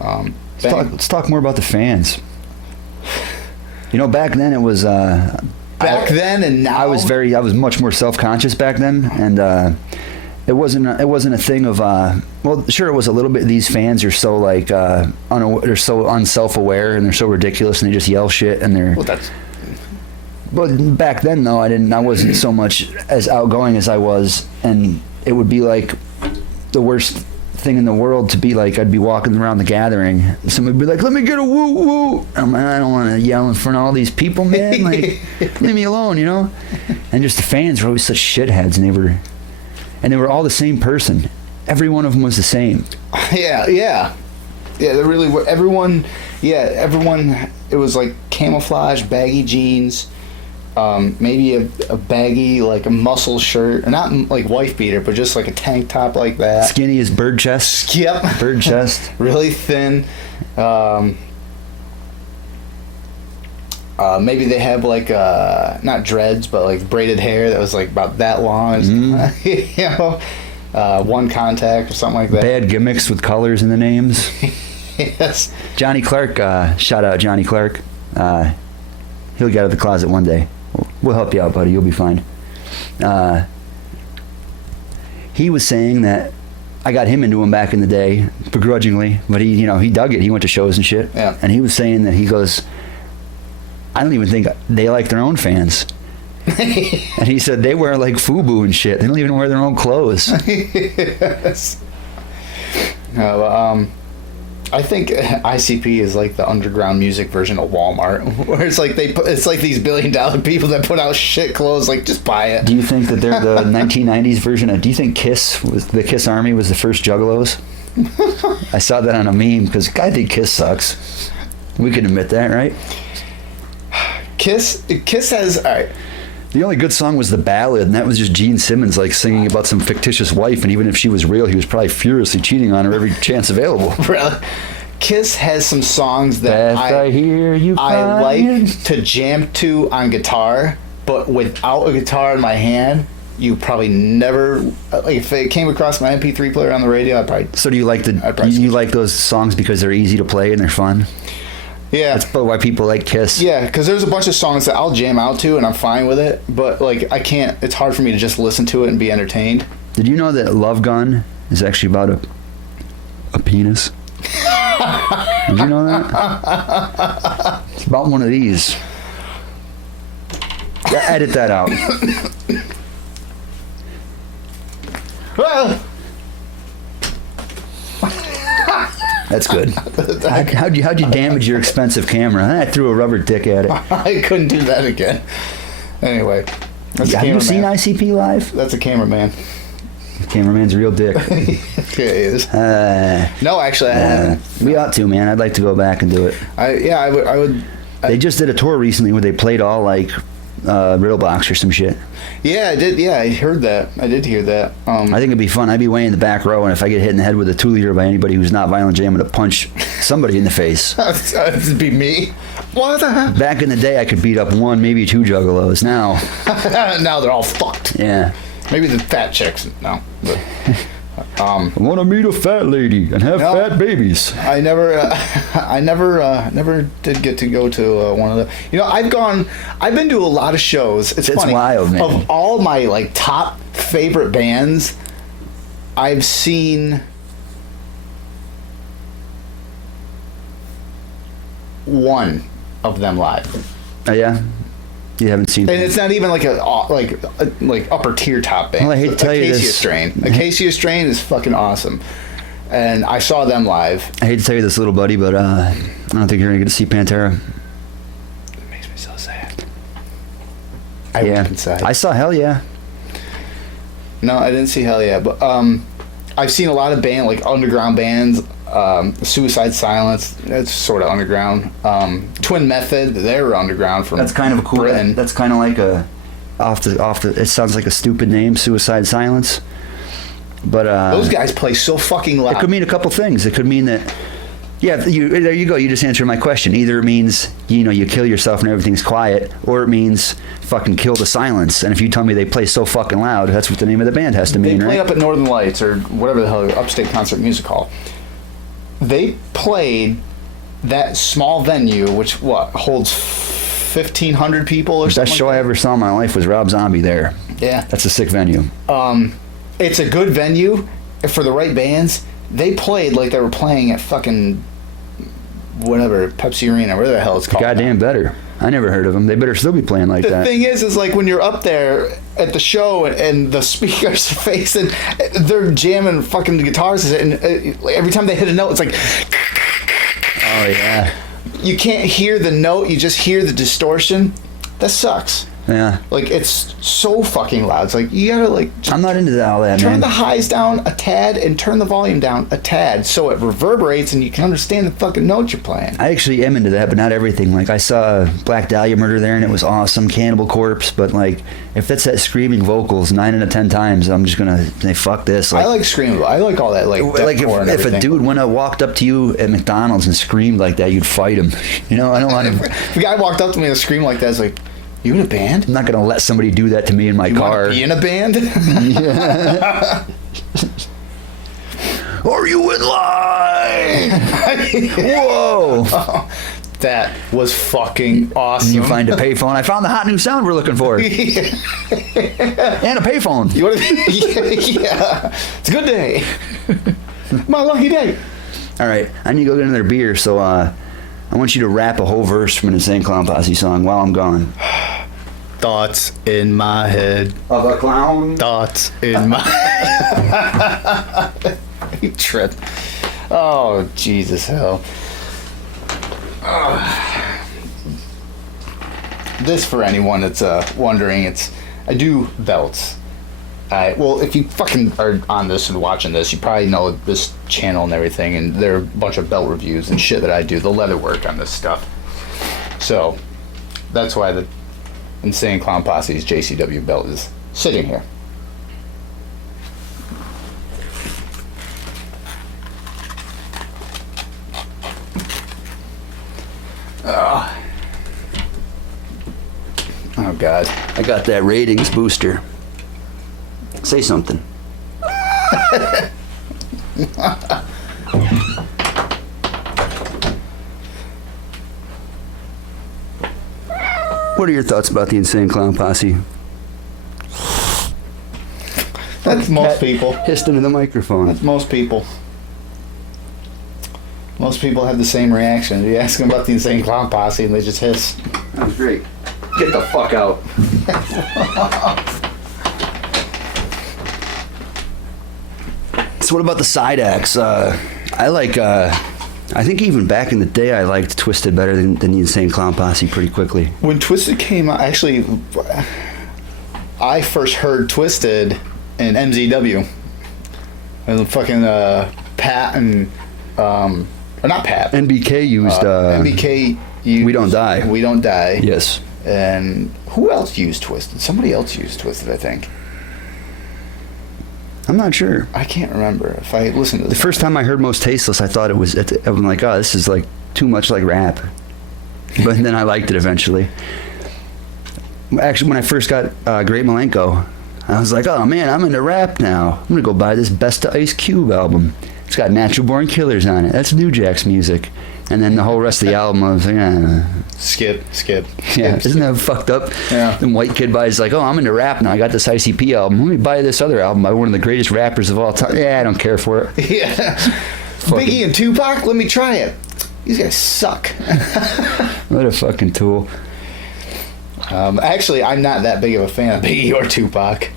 Let's talk more about the fans. Back then it was. Then and now. I was much more self-conscious back then, and it wasn't a thing of. Well, sure, it was a little bit. These fans are so like they're so unself-aware, and they're so ridiculous, and they just yell shit, and they're. Well, that's. But back then, though, I wasn't so much as outgoing as I was, and it would be like the worst thing in the world to be like, I'd be walking around the gathering, and somebody would be like, let me get a woo woo. I'm like, I don't want to yell in front of all these people, man. Like, leave me alone, And just the fans were always such shitheads, and they were all the same person. Every one of them was the same. Yeah. They really were. Everyone. It was like camouflage, baggy jeans. maybe a baggy, like a muscle shirt, not like wife beater, but just like a tank top like that. Skinny as bird chest. Yep. Bird chest. Really thin. Maybe they have like not dreads, but like braided hair that was like about that long. You know, one contact or something like that. Bad gimmicks with colors in the names. Yes. Johnny Clark, shout out Johnny Clark. He'll get out of the closet one day. We'll help you out, buddy. You'll be fine. He was saying that I got him into him back in the day, begrudgingly, but he dug it. He went to shows and shit. Yeah. And he was saying that he goes, I don't even think they like their own fans. And he said they wear like FUBU and shit. They don't even wear their own clothes. Yes. No, I think ICP is like the underground music version of Walmart, where it's like it's like these $1 billion people that put out shit clothes. Like, just buy it. Do you think that they're the 1990s version of? Do you think the Kiss Army was the first Juggalos? I saw that on a meme because I think Kiss sucks. We can admit that, right? Kiss has all right. The only good song was the ballad, and that was just Gene Simmons like singing about some fictitious wife, and even if she was real, he was probably furiously cheating on her every chance available. Really? Kiss has some songs that I hear you I crying. like to jam to on guitar, but without a guitar in my hand, you probably never. Like, if it came across my MP3 player on the radio, I'd probably. So do you like you like those songs because they're easy to play and they're fun? Yeah. That's why people like Kiss. Yeah, because there's a bunch of songs that I'll jam out to and I'm fine with it, but like I can't. It's hard for me to just listen to it and be entertained. Did you know that Love Gun is actually about a penis? Did you know that? It's about one of these. Yeah, edit that out. Well, That's good. How'd you damage your expensive camera? I threw a rubber dick at it. I couldn't do that again. Anyway, that's Have you seen ICP live? That's a cameraman. Cameraman's a real dick. Yeah, he is. No, actually, I haven't. We ought to, man. I'd like to go back and do it. I would. They just did a tour recently where they played all like Riddle Box or some shit. Yeah, I did. Yeah, I heard that. I did hear that. I think it'd be fun. I'd be way in the back row, and if I get hit in the head with a 2-liter by anybody who's not Violent J, I'm gonna punch somebody in the face. It'd be me. What the heck? Back in the day, I could beat up 1, maybe 2 Juggalos. Now, Now they're all fucked. yeah. Maybe the fat chicks. No. But, I want to meet a fat lady and have No. fat babies. I never did get to go to one of the. I've been to a lot of shows. It's funny. wild, man. Of all my like top favorite bands, I've seen one of them live, Oh yeah, you haven't seen. and it's not even like a upper tier top band. Well, I hate to tell you Acacia this. Strain. Acacia Strain is fucking awesome, and I saw them live. I hate to tell you this, little buddy, but I don't think you're gonna get to see Pantera. It makes me so sad. Yeah, Weep inside. I saw Hell Yeah. No, I didn't see Hell Yeah, but I've seen a lot of underground bands. Suicide Silence, that's sort of underground. Twin Method, they're underground from That's kind of a cool. Britain. That's kind of like a off the. It sounds like a stupid name, Suicide Silence. But Those guys play so fucking loud. it could mean a couple things. It could mean that. Yeah, there you go. You just answered my question. Either it means you kill yourself and everything's quiet, or it means fucking kill the silence. And if you tell me they play so fucking loud, that's what the name of the band has to They mean, played right? up at Northern Lights or whatever the hell, Upstate Concert Music Hall. They played that small venue, which holds 1,500 people or something. Best show I ever saw in my life was Rob Zombie there. Yeah. That's a sick venue. It's a good venue for the right bands. They played like they were playing at fucking whatever, Pepsi Arena, whatever the hell it's called. Goddamn better. I never heard of them. They better still be playing like The that. thing is like when you're up there at the show and the speakers facing, they're jamming fucking guitars, and every time they hit a note, it's like, Oh yeah. you can't hear the note, you just hear the distortion. That sucks. Yeah. Like, it's so fucking loud. It's like, you gotta, like, just I'm not into all that, turn man. the highs down a tad and turn the volume down a tad so it reverberates and you can understand the fucking notes you're playing. I actually am into that, but not everything. Like, I saw Black Dahlia Murder there, and it was awesome. Cannibal Corpse, but, like, if that's that screaming vocals 9 out of 10 times, I'm just gonna say, fuck this. Like, I like screaming. I like all that, like deathcore and if a everything. dude walked up to you at McDonald's and screamed like that, you'd fight him. You know, I don't want to. If a guy walked up to me and screamed like that, it's like, you in a band? I'm not gonna let somebody do that to me in my You car. want to be in a band? Are you in line? Whoa! That was fucking awesome. You find a payphone. I found the hot new sound we're looking for. And a payphone. You want to? Yeah, it's a good day. My lucky day. All right, I need to go get another beer, so I want you to rap a whole verse from an Insane Clown Posse song while I'm gone. Thoughts in my head. Of a clown. Thoughts in my. You trip. Oh Jesus hell. This, for anyone that's wondering, I do belts. Well, if you fucking are on this and watching this, you probably know this channel and everything, and there are a bunch of belt reviews and shit that I do, the leather work on this stuff. So, that's why the Insane Clown Posse's JCW belt is sitting here. Oh God. I got that ratings booster. Say something. What are your thoughts about the Insane Clown Posse? That's most people. Hissed into the microphone. That's most people. Most people have the same reaction. You ask them about the Insane Clown Posse and they just hiss. That was great. Get the fuck out. So what about the side acts? I like, I think even back in the day I liked Twisted better than the Insane Clown Posse pretty quickly. When Twisted came out, actually, I first heard Twisted in MZW. And fucking Pat and, or not Pat. NBK used, NBK used We Don't Die. We Don't Die. Yes. And who else used Twisted? Somebody else used Twisted, I think. I'm not sure. I can't remember if I listened to The this. first time I heard Most Tasteless, I thought it was, I'm like, oh, this is like too much like rap. But then I liked it eventually. Actually, when I first got Great Milenko, I was like, oh man, I'm into rap now. I'm gonna go buy this Best of Ice Cube album. It's got Natural Born Killers on it. That's New Jack's music. And then the whole rest of the album, I was like, Skip. yeah, isn't that fucked up? Yeah. Then white kid buys like, oh, I'm into rap now. I got this ICP album. Let me buy this other album by one of the greatest rappers of all time. Yeah, I don't care for it. Yeah. Biggie and Tupac, let me try it. These guys suck. What a fucking tool. Actually, I'm not that big of a fan of Biggie or Tupac.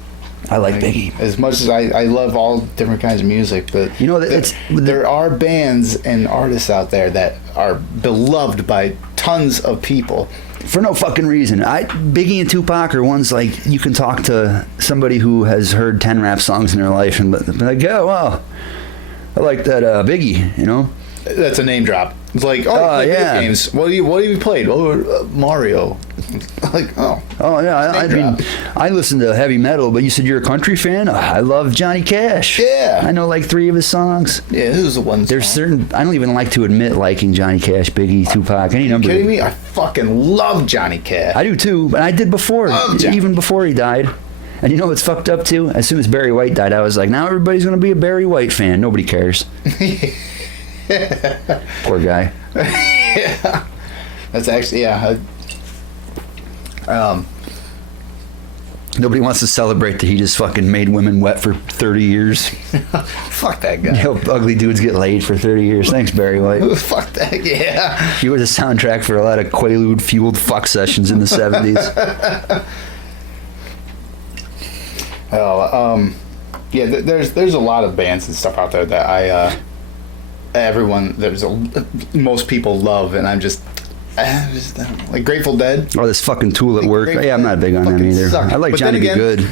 I like Biggie. As much as I love all different kinds of music, but You know, it's there are bands and artists out there that are beloved by tons of people. for no fucking reason. Biggie and Tupac are ones like you can talk to somebody who has heard 10 rap songs in their life and be like, yeah, well, I like that Biggie, you know? That's a name drop. It's like, oh, you play video yeah. games. What have you played? Oh, Mario. Like, oh. Oh yeah, I Name mean, I listen to heavy metal, but you said you're a country fan. I love Johnny Cash. Yeah. I know like 3 of his songs. Yeah, this is the one. There's certain I don't even like to admit liking Johnny Cash, Biggie, Tupac, any number. Are you kidding me? I fucking love Johnny Cash. I do too, but I did before, Love Johnny. even before he died. And you know what's fucked up too? As soon as Barry White died, I was like, now everybody's gonna be a Barry White fan. Nobody cares. Poor guy. Yeah. That's actually, yeah. Nobody wants to celebrate that he just fucking made women wet for 30 years. Fuck that guy. You helped ugly dudes get laid for 30 years. Thanks, Barry White. Fuck that, yeah. You were the soundtrack for a lot of Quaalude-fueled fuck sessions in the 70s. Yeah, there's a lot of bands and stuff out there that most people love, and I'm just, Like Grateful Dead. Oh, this fucking Tool at work. Grateful Yeah, I'm not big on them fucking either. suck. I like But then Johnny B. again, Good.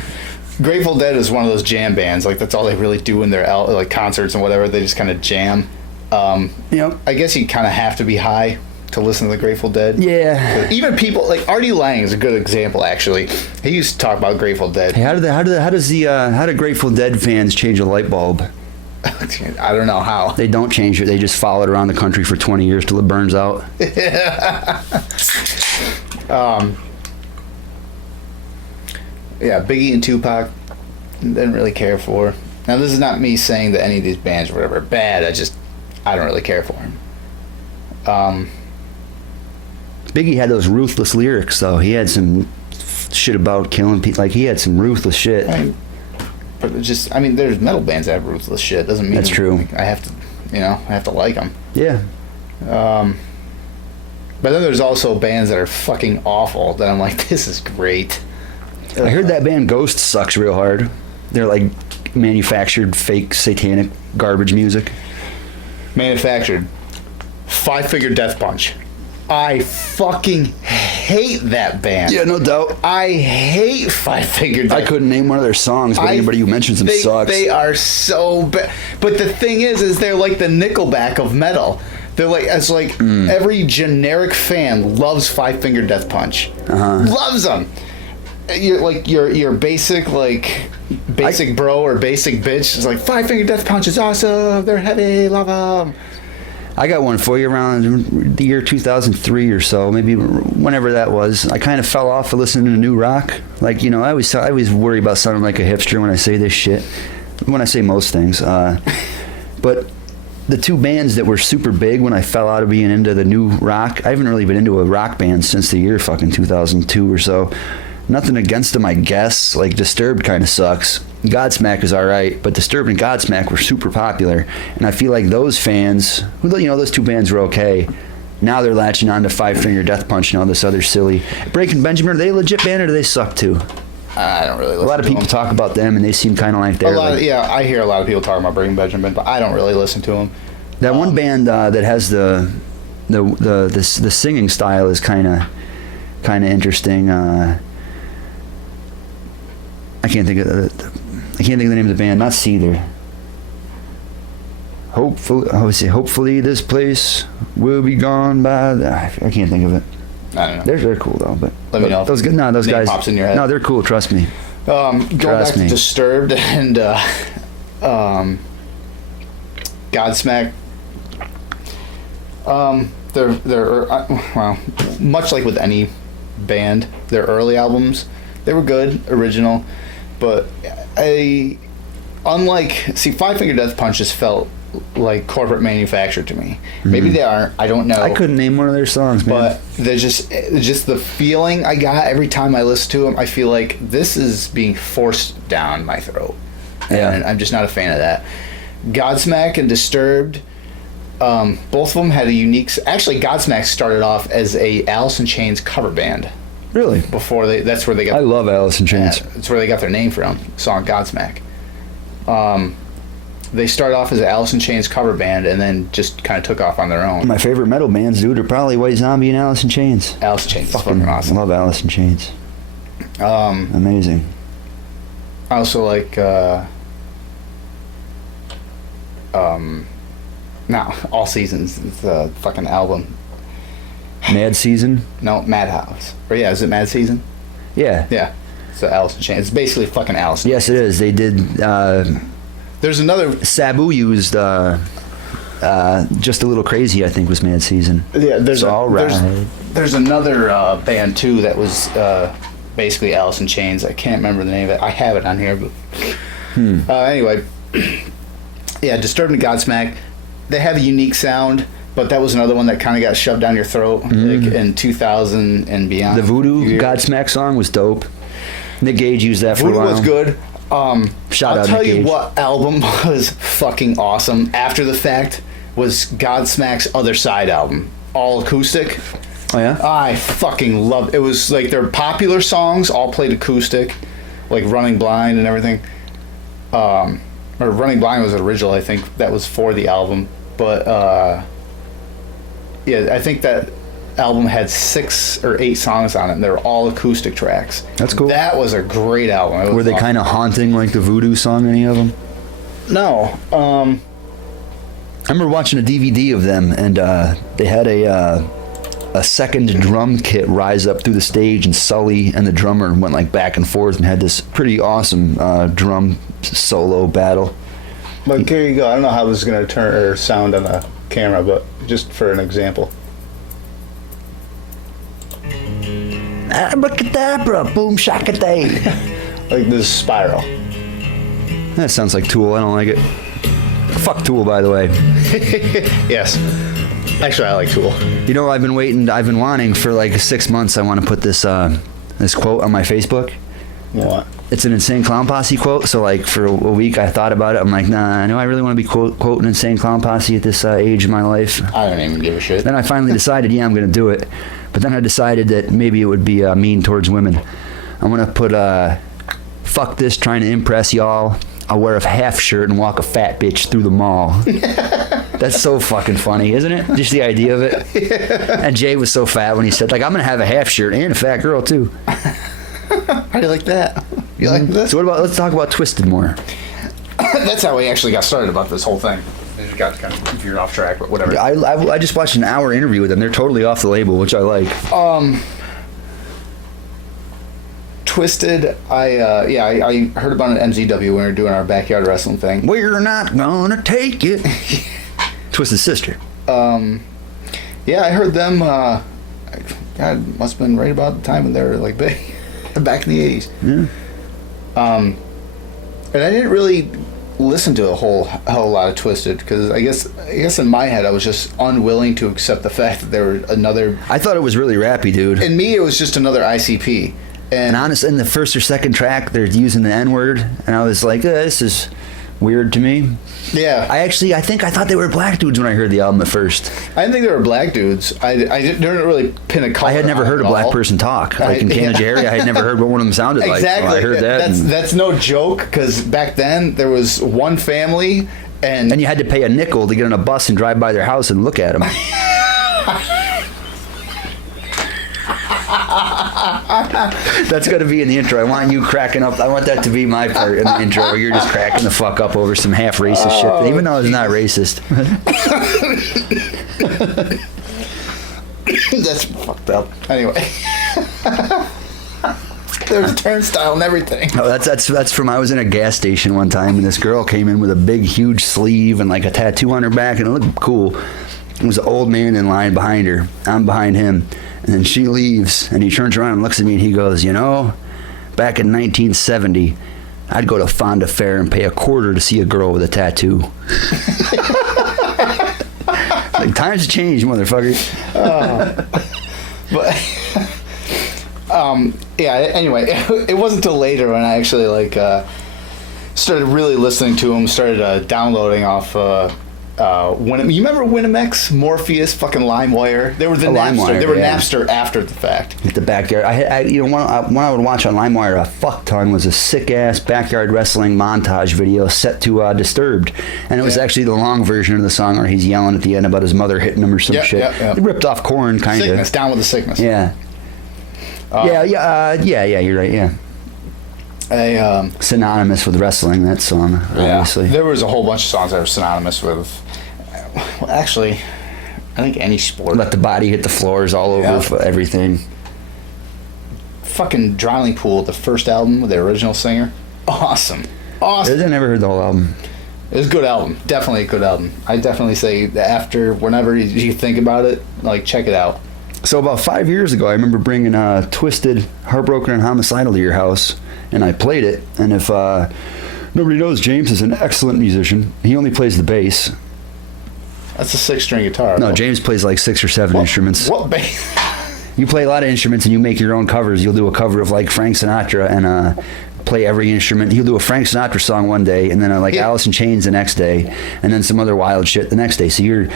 Grateful Dead is one of those jam bands. Like that's all they really do in their like concerts and whatever. They just kind of jam. Yep. I guess you kind of have to be high to listen to the Grateful Dead. Yeah. Even people like Artie Lang is a good example. Actually, he used to talk about Grateful Dead. Hey, how do Grateful Dead fans change a light bulb? I don't know how. They don't change it. They just follow it around the country for 20 years till it burns out. Yeah, Biggie and Tupac didn't really care for. Now, this is not me saying that any of these bands or whatever are bad. I don't really care for them. Biggie had those ruthless lyrics, though. He had some shit about killing people. Like, he had some ruthless shit. But there's metal bands that have ruthless shit. Doesn't mean That's true. Like, I have to like them. Yeah. But then there's also bands that are fucking awful that I'm like, this is great. I heard that band Ghost sucks real hard. They're like manufactured fake satanic garbage music. Manufactured. 5 Finger Death Punch. I fucking hate that band. Yeah, no doubt. I hate 5 Finger Death. I couldn't name one of their songs, but anybody who mentions them sucks. They are so bad. But the thing is they're like the Nickelback of metal. They're like, every generic fan loves 5 Finger Death Punch. Loves them. You're like your basic bro or basic bitch is like 5 Finger Death Punch is awesome. They're heavy, love them. I got one for you around the year 2003 or so, maybe whenever that was. I kind of fell off of listening to new rock. Like, I always worry about sounding like a hipster when I say this shit. When I say most things. But the two bands that were super big when I fell out of being into the new rock, I haven't really been into a rock band since the year fucking 2002 or so. Nothing against them, I guess. Like, Disturbed kind of sucks. Godsmack is alright, but Disturbed and Godsmack were super popular. And I feel like those fans, those two bands were okay. Now they're latching on to 5 Finger Death Punch and all this other silly. Breaking Benjamin, are they a legit band or do they suck too? I don't really listen to them. A lot of people talk about them and they seem kind of like they're I hear a lot of people talking about Breaking Benjamin, but I don't really listen to them. That one band that has the singing style is kind of interesting. I can't think of the name of the band. Not Seether. Hopefully this place will be gone by. I can't think of it. I don't know. They're cool though, but let me know. Those guys pops in your head. No, they're cool. Trust me. Going back to Disturbed and Godsmack. They're much like with any band, their early albums, they were good, original, but 5 Finger Death Punch just felt like corporate manufactured to me. Maybe they aren't. I don't know. I couldn't name one of their songs, man. But they're just the feeling I got every time I listen to them. I feel like this is being forced down my throat. Yeah. And I'm just not a fan of that. Godsmack and Disturbed, both of them had a unique. Actually, Godsmack started off as a Alice in Chains cover band. Really? That's where they got. I love Alice in Chains. Yeah, that's where they got their name from. Song Godsmack. They started off as an Alice in Chains cover band and then just kind of took off on their own. My favorite metal bands, dude, are probably White Zombie and Alice in Chains. Alice in Chains is fucking awesome. I love Alice in Chains. Amazing. I also like All Seasons. It's a fucking album. Mad Season? No, Madhouse. Or yeah, is it Mad Season? Yeah. Yeah. So Alice in Chains. It's basically fucking Alice. Yes, it is. They did. There's another. Sabu used Just a Little Crazy, I think, was Mad Season. Yeah, there's There's another band too that was basically Alice in Chains. I can't remember the name of it. I have it on here, but anyway, yeah, Disturbed and Godsmack. They have a unique sound, but that was another one that kind of got shoved down your throat like in 2000 and beyond. The Voodoo Godsmack song was dope. Nick Gage used that for a while. Voodoo was good. Shout out I'll tell Nick you Gage. what album was fucking awesome after the fact was Godsmack's Other Side album, all acoustic. Oh yeah? I fucking loved it. It was like their popular songs all played acoustic, like Running Blind and everything. Or Running Blind was original, I think that was for the album. But yeah, I think that album had 6 or 8 songs on it, and they were all acoustic tracks. That's cool. That was a great album. Were they kind of haunting, like the Voodoo song, any of them? No. I remember watching a DVD of them, and they had a second drum kit rise up through the stage, and Sully and the drummer went like back and forth and had this pretty awesome drum solo battle. But here you go. I don't know how this is going to turn or sound on the camera, but just for an example. Abracadabra, boom shakaday. Like this spiral. That sounds like Tool. I don't like it. Fuck Tool, by the way. Yes. Actually, I like Tool. You know, I've been wanting for like 6 months. I want to put this this quote on my Facebook. What? It's an Insane Clown Posse quote. So like for a week, I thought about it. I'm like, nah, I know I really want to be quoting Insane Clown Posse at this age of my life. I don't even give a shit. Then I finally decided, yeah, I'm going to do it. But then I decided that maybe it would be mean towards women. I'm going to put, fuck this trying to impress y'all. I'll wear a half shirt and walk a fat bitch through the mall. That's so fucking funny, isn't it? Just the idea of it. Yeah. And Jay was so fat when he said, like, I'm going to have a half shirt and a fat girl, too. How do you like that? You like this? So what about, let's talk about Twisted more. That's how we actually got started about this whole thing. We just got kind of veered off track, but whatever. I just watched an hour interview with them. They're totally off the label, which I like. Twisted, I heard about it at MZW when we were doing our backyard wrestling thing. We're not gonna take it. Twisted's sister. Yeah, I heard them, God, must have been right about the time when they were like big, back in the 80s. Yeah. And I didn't really listen to a whole lot of Twisted because I guess in my head I was just unwilling to accept the fact that there were another. I thought it was really rappy, dude. In me, it was just another ICP. And honestly, in the first or second track, they're using the N-word, and I was like, this is weird to me. Yeah. I thought they were black dudes when I heard the album at first. I didn't think they were black dudes. I didn't really pin a color. I had never heard a black person talk. Like in Canada area, I had never heard what one of them sounded like. Exactly. So I heard that. That's no joke, because back then there was one family, and you had to pay a nickel to get on a bus and drive by their house and look at them. That's going to be in the intro. I want you cracking up. I want that to be my part in the intro where you're just cracking the fuck up over some half racist shit, even though it's not racist. That's fucked up. Anyway. There's a turnstile and everything. Oh, that's from I was in a gas station one time and this girl came in with a big huge sleeve and like a tattoo on her back and it looked cool. It was an old man in line behind her. I'm behind him. And then she leaves, and he turns around and looks at me, and he goes, you know, back in 1970, I'd go to Fonda Fair and pay $0.25 to see a girl with a tattoo. Like, times have changed, motherfucker. Yeah, anyway, it wasn't until later when I actually, started really listening to him, started downloading off... you remember Winamax, Morpheus, fucking LimeWire? They were the Napster. They were Napster after the fact. At the backyard, one I would watch on LimeWire a fuck ton was a sick ass backyard wrestling montage video set to Disturbed, and it was actually the long version of the song where he's yelling at the end about his mother hitting him or some shit. Yeah. It ripped off Korn, kind of. Sickness, down with the sickness. Yeah. Yeah. You're right. Yeah. Synonymous with wrestling, that song, obviously. There was a whole bunch of songs that were synonymous with, well, actually, I think any sport. Let the body hit the floors all over everything. Fucking Drowning Pool, the first album with the original singer. Awesome. I never heard the whole album. It was a good album. Definitely a good album. I definitely say that after, whenever you think about it, check it out. So about 5 years ago, I remember bringing Twisted, Heartbroken, and Homicidal to your house, and I played it. And if nobody knows, James is an excellent musician. He only plays the bass. That's a 6-string guitar. No, James plays like 6 or 7 instruments. What bass? You play a lot of instruments and you make your own covers. You'll do a cover of Frank Sinatra and play every instrument. He'll do a Frank Sinatra song one day and then Alice in Chains the next day and then some other wild shit the next day. So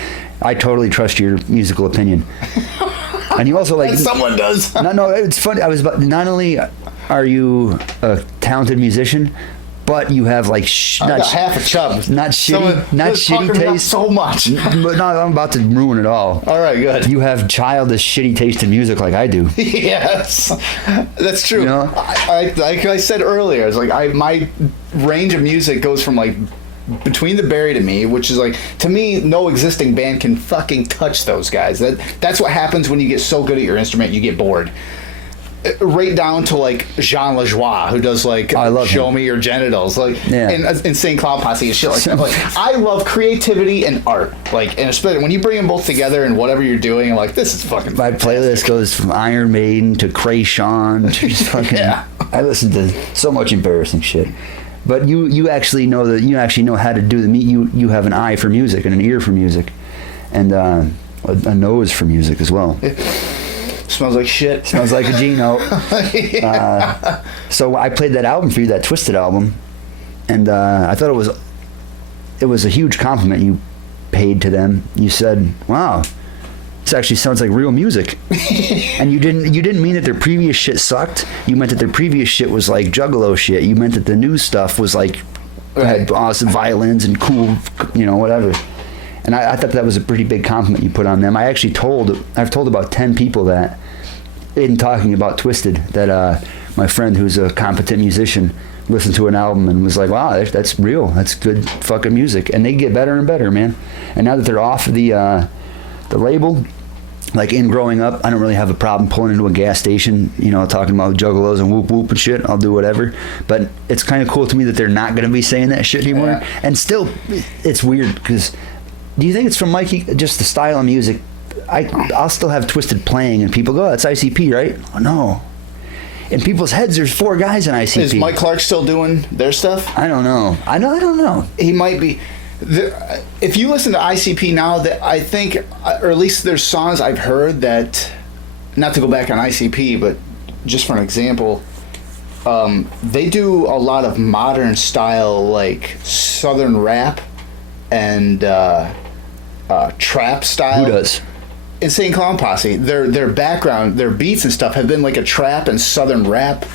I totally trust your musical opinion. And you also someone does. No, it's funny. Not only are you a talented musician, but you have like I got half a chub. not shitty taste. So much. But no, I'm about to ruin it all. All right, good. You have childish, shitty taste in music like I do. Yes, that's true. You know? Like I said earlier, it's like my range of music goes from like between the Buried and Me, which is like, to me, no existing band can fucking touch those guys. That's what happens when you get so good at your instrument, you get bored. Right down to like Jean Lajoie, who does like Show Me Your Genitals, like and Insane Clown Posse and shit like that. Like, I love creativity and art, like, and especially when you bring them both together and whatever you're doing, I'm like, this is fucking. My playlist goes from Iron Maiden to Krayshawn to just fucking. I listen to so much embarrassing shit. But you actually know how to do the you have an eye for music and an ear for music, and a nose for music as well. Smells like shit. Smells like a Gino. So I played that album for you, that Twisted album, and I thought it was a huge compliment you paid to them. You said, "Wow, this actually sounds like real music," and you didn't mean that their previous shit sucked. You meant that their previous shit was like Juggalo shit. You meant that the new stuff was like had awesome violins and cool, whatever. And I thought that was a pretty big compliment you put on them. I've told about 10 people that, in talking about Twisted, that my friend who's a competent musician listened to an album and was like, wow, that's real. That's good fucking music. And they get better and better, man. And now that they're off the label, like in growing up, I don't really have a problem pulling into a gas station, talking about Juggalos and whoop whoop and shit. I'll do whatever. But it's kind of cool to me that they're not going to be saying that shit anymore. Yeah. And still, it's weird because... Do you think it's from Mikey, just the style of music? I'll still have Twisted playing, and people go, oh, that's ICP, right? Oh, no. In people's heads, there's 4 guys in ICP. Is Mike Clark still doing their stuff? I don't know. I don't know. He might be. If you listen to ICP now, I think, or at least there's songs I've heard that, not to go back on ICP, but just for an example, they do a lot of modern style, like Southern rap and trap style. Who does? Insane Clown Posse. Their background, their beats and stuff have been like a trap and Southern rap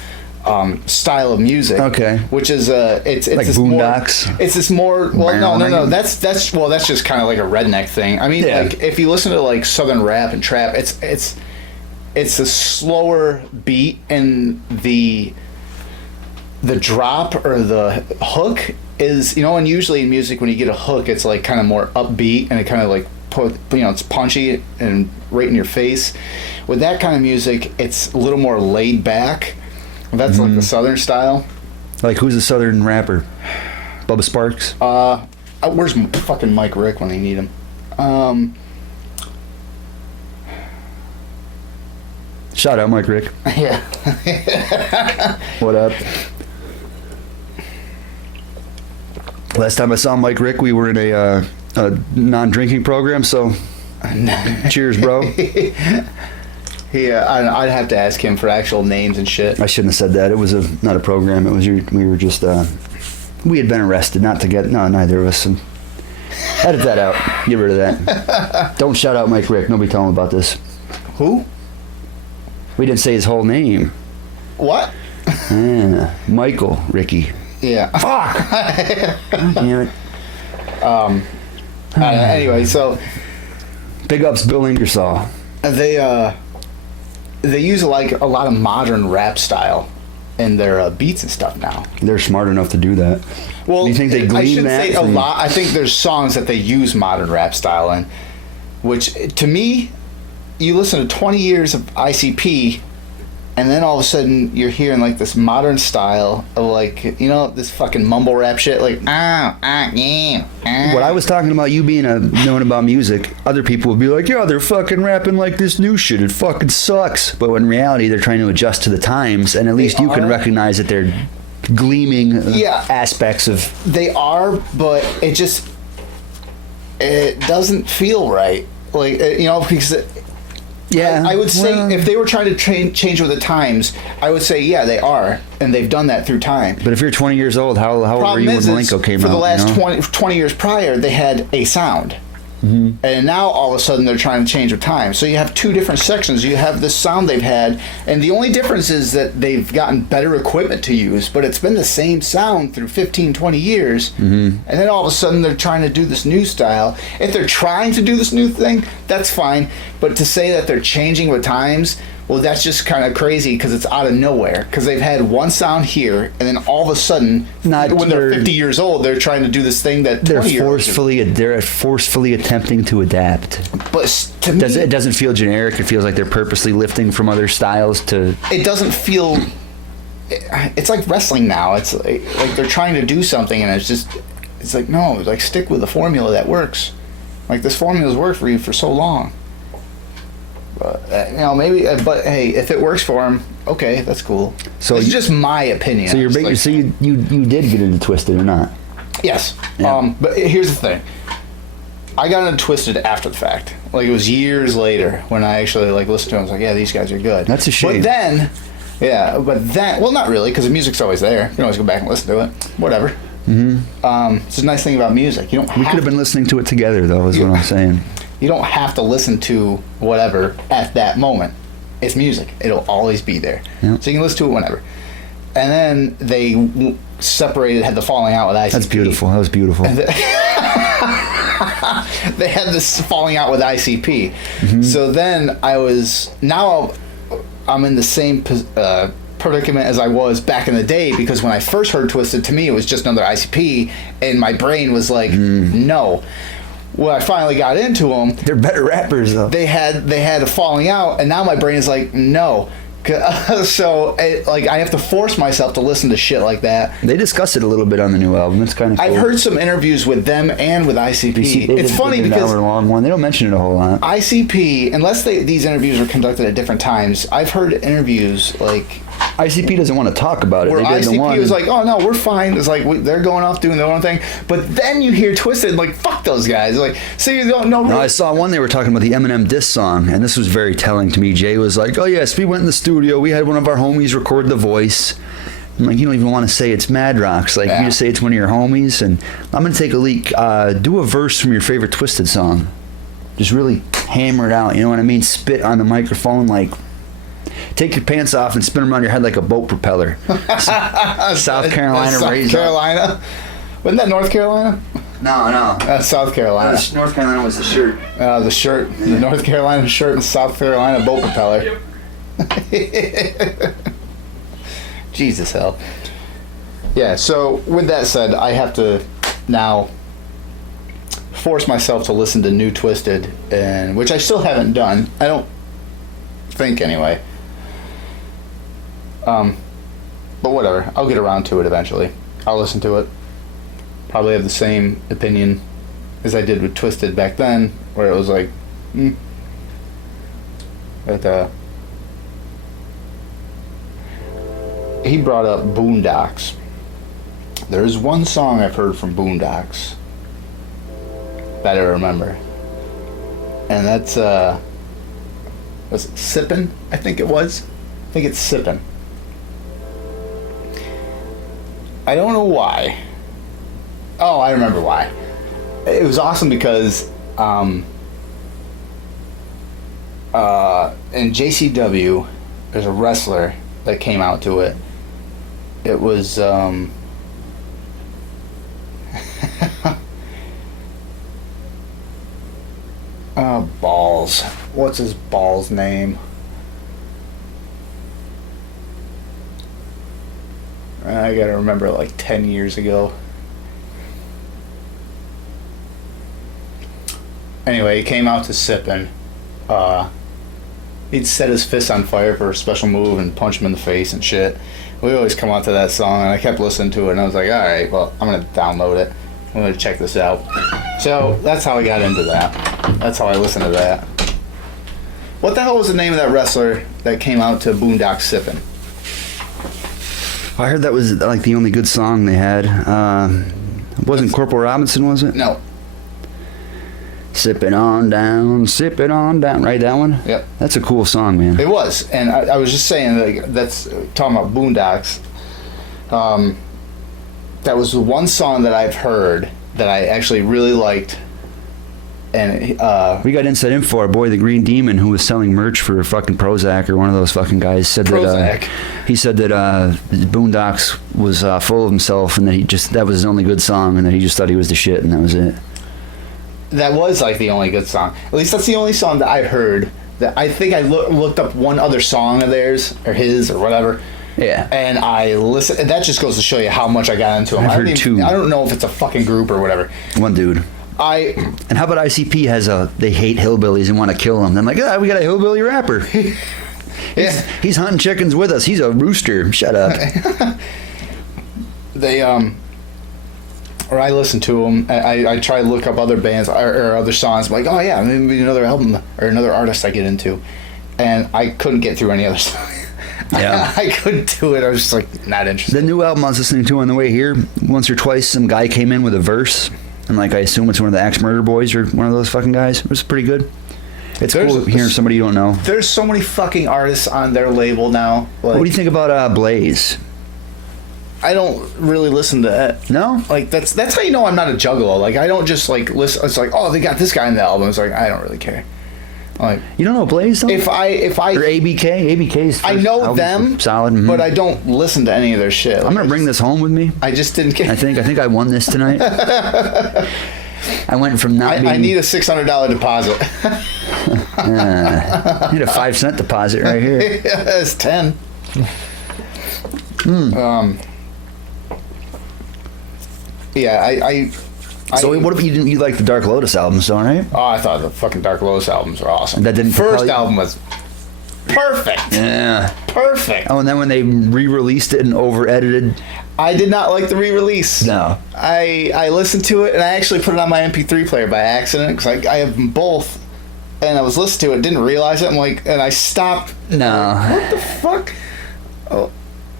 style of music. Okay. Which is it's like this Boondocks. It's this more. Well, no. That's just kind of like a redneck thing. I mean, like if you listen to like Southern rap and trap, it's a slower beat, and the drop or the hook is, and usually in music when you get a hook, it's like kind of more upbeat and it kind of like it's punchy and right in your face. With that kind of music, it's a little more laid back. That's like the Southern style. Like, who's a Southern rapper? Bubba Sparks? Where's fucking Mike Rick when they need him? Shout out Mike Rick. Yeah. What up? Last time I saw Mike Rick, we were in a non-drinking program, so cheers, bro. Yeah, I'd have to ask him for actual names and shit. I shouldn't have said that. It was not a program. It was we were just we had been arrested. Neither of us. Edit that out. Get rid of that. Don't shout out Mike Rick. Nobody tell him about this. Who? We didn't say his whole name. What? Yeah, Michael Ricky. Yeah. Fuck. Damn it. Anyway, so big ups, Bill Ingersoll. They use like a lot of modern rap style in their beats and stuff now. They're smart enough to do that. Well, do you think they glean I shouldn't that say a lot. I think there's songs that they use modern rap style in, which to me, you listen to 20 years of ICP, and then all of a sudden you're hearing like this modern style of like, this fucking mumble rap shit, like yeah. What I was talking about, you being knowing about music, other people would be like, yeah, they're fucking rapping like this new shit. It fucking sucks. But in reality, they're trying to adjust to the times, and at least you can recognize that they're gleaming aspects of. They are, but it doesn't feel right. Like because. Yeah, I would say if they were trying to change with the times, I would say they are, and they've done that through time. But if you're 20 years old, how old were you when Malenko came out? For the last 20 years prior, they had a sound. And now all of a sudden they're trying to change with time. So you have two different sections. You have this sound they've had, and the only difference is that they've gotten better equipment to use, but it's been the same sound through 15, 20 years. And then all of a sudden they're trying to do this new style. If they're trying to do this new thing, that's fine. But to say that they're changing with times, well, that's just kind of crazy because it's out of nowhere. Because they've had one sound here, and then all of a sudden, when they're 50 years old, they're trying to do this thing that 20-year-olds do. They're forcefully attempting to adapt. But to me, It doesn't feel generic. It feels like they're purposely lifting from other styles to. It doesn't feel. It's like wrestling now. It's like they're trying to do something, and it's like no, like stick with the formula that works. Like this formula's worked for you for so long. But maybe. But hey, if it works for them, okay, that's cool. So it's just my opinion. So you did get into Twisted or not? Yes. Yeah. But here's the thing. I got into Twisted after the fact. Like it was years later when I actually listened to them. I was like, yeah, these guys are good. That's a shame. But then, well, not really, because the music's always there. You can always go back and listen to it. Whatever. It's a nice thing about music. You don't. We could have been listening to it together, though. Is what I'm saying. You don't have to listen to whatever at that moment. It's music. It'll always be there. Yep. So you can listen to it whenever. And then they separated, had the falling out with ICP. That's beautiful. That was beautiful. They had this falling out with ICP. So then I'm in the same predicament as I was back in the day, because when I first heard Twisted, to me it was just another ICP, and my brain was like, no. When I finally got into them, they're better rappers though. They had a falling out, and now my brain is like, no. So I have to force myself to listen to shit like that. They discuss it a little bit on the new album. It's kind of cool. I've heard some interviews with them and with ICP. It's funny because long one. They don't mention it a whole lot. ICP, unless these interviews are conducted at different times, I've heard interviews like ICP doesn't want to talk about it. Where they did ICP the one. was like, oh no, we're fine. It's like they're going off doing their own thing. But then you hear Twisted, like, fuck those guys. Like, so you don't know. No, I saw one they were talking about the Eminem diss song, and this was very telling to me. Jay was like, oh yes, we went in the studio. We had one of our homies record the voice. I'm like, you don't even want to say it's Mad Rocks. Like, you just say it's one of your homies. And I'm going to take a leak. Do a verse from your favorite Twisted song. Just really hammer it out. You know what I mean? Spit on the microphone like... Take your pants off and spin them around your head like a boat propeller. South Carolina. South Carolina. Wasn't that North Carolina? No. South Carolina. North Carolina was the shirt. The shirt. Yeah. The North Carolina shirt and South Carolina boat propeller. Jesus hell. Yeah, so with that said, I have to now force myself to listen to new Twisted, and which I still haven't done. I don't think anyway. But whatever, I'll get around to it eventually. I'll listen to it. Probably have the same opinion as I did with Twisted back then, where it was like, But he brought up Boondocks. There's one song I've heard from Boondocks that I remember, and that's was it Sippin'? I think it was. I think it's Sippin'. I don't know why. Oh, I remember why. It was awesome because in JCW, there's a wrestler that came out to it. It was balls. What's his balls name? I gotta remember, like 10 years ago. Anyway, he came out to Sippin'. He'd set his fist on fire for a special move and punch him in the face and shit. We always come out to that song, and I kept listening to it, and I was like, alright, well, I'm gonna download it. I'm gonna check this out. So, that's how I got into that. That's how I listened to that. What the hell was the name of that wrestler that came out to Boondocks Sippin'? I heard that was like the only good song they had. Wasn't Corporal Robinson, was it? No. Sippin' on down, right? That one? Yep. That's a cool song, man. It was, and I was just saying, like, that's talking about Boondocks. That was the one song that I've heard that I actually really liked, and We got inside info. Our boy, the Green Demon, who was selling merch for fucking Prozac or one of those fucking guys, said Prozac. that he said that Boondocks was full of himself, and that was his only good song, and that he just thought he was the shit, and that was it. that was like the only good song. At least that's the only song that I heard. That I think I looked up one other song of theirs or his or whatever. Yeah. And I listened. And that just goes to show you how much I got into them. I've heard two. I don't know if it's a fucking group or whatever. One dude. And how about ICP has they hate hillbillies and want to kill them? I'm like, we got a hillbilly rapper. Yeah. He's hunting chickens with us. He's a rooster. Shut up. Or I listen to them. I try to look up other bands or other songs. I'm like, oh yeah, maybe another album or another artist I get into, and I couldn't get through any other song. Yeah. I couldn't do it. I was just like not interested. The new album I was listening to on the way here, once or twice, some guy came in with a verse, and like I assume it's one of the Axe Murder Boys or one of those fucking guys. It was pretty good. It's cool hearing somebody you don't know. There's so many fucking artists on their label now. Like, what do you think about Blaze? I don't really listen to that. No? Like that's how you know I'm not a juggalo. Like I don't just like listen. It's like, oh, they got this guy in the album. It's like I don't really care. Like you don't know Blaze though? If I or ABK's I know them solid, but I don't listen to any of their shit. Like, I'm gonna bring this home with me. I just didn't care. I think I won this tonight. I went from not being... I need a $600 deposit. I need a 5-cent deposit right here. It's 10. Yeah, So what if you like the Dark Lotus albums, though, right? Oh, I thought the fucking Dark Lotus albums were awesome. That didn't First album was perfect. Yeah. Perfect. Oh, and then when they re-released it and over-edited... I did not like the re-release. No. I listened to it, and I actually put it on my MP3 player by accident, because I have them both, and I was listening to it, didn't realize it, and I stopped. No. What the fuck? Oh.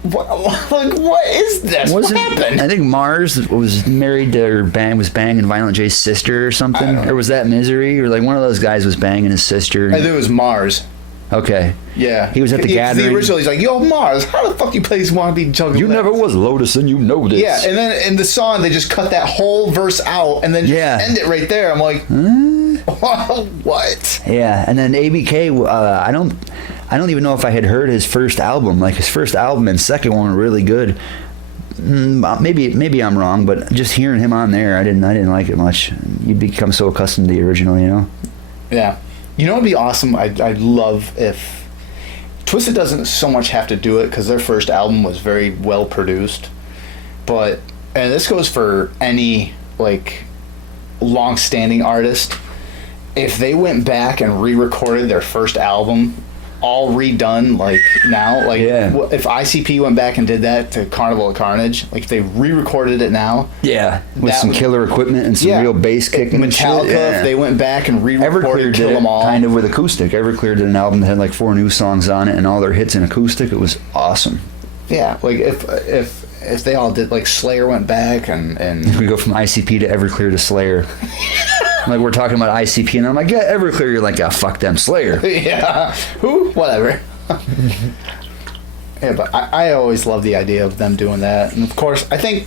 What is this? What happened? I think Mars was married to or was banging Violent J's sister or something, or was that Misery, or like one of those guys was banging his sister. I think it was Mars. Okay. Yeah. He was at the gathering. The original, he's like, yo, Mars, how the fuck you play this wannabe juggalo? You never was Lotus and you know this. Yeah, and then in the song, they just cut that whole verse out and then just end it right there. I'm like, what? Yeah, and then ABK, I don't even know if I had heard his first album. Like his first album and second one were really good. Maybe I'm wrong, but just hearing him on there, I didn't like it much. You become so accustomed to the original, you know? Yeah. You know what would be awesome? I'd love if Twisted doesn't so much have to do it because their first album was very well produced. But, and this goes for any like long-standing artist, if they went back and re-recorded their first album all redone like now, like if ICP went back and did that to Carnival of Carnage, like if they re-recorded it now, with some killer equipment and some real bass kicking. Metallica, if they went back and re-recorded Kill 'Em All, kind of with acoustic. Everclear did an album that had like 4 new songs on it and all their hits in acoustic. It was awesome. Yeah, like if they all did, like Slayer went back and we go from ICP to Everclear to Slayer. Like we're talking about ICP, and I'm like, yeah, Everclear. You're like, yeah, fuck them, Slayer. Yeah, who? Whatever. Yeah, but I always love the idea of them doing that, and of course, I think.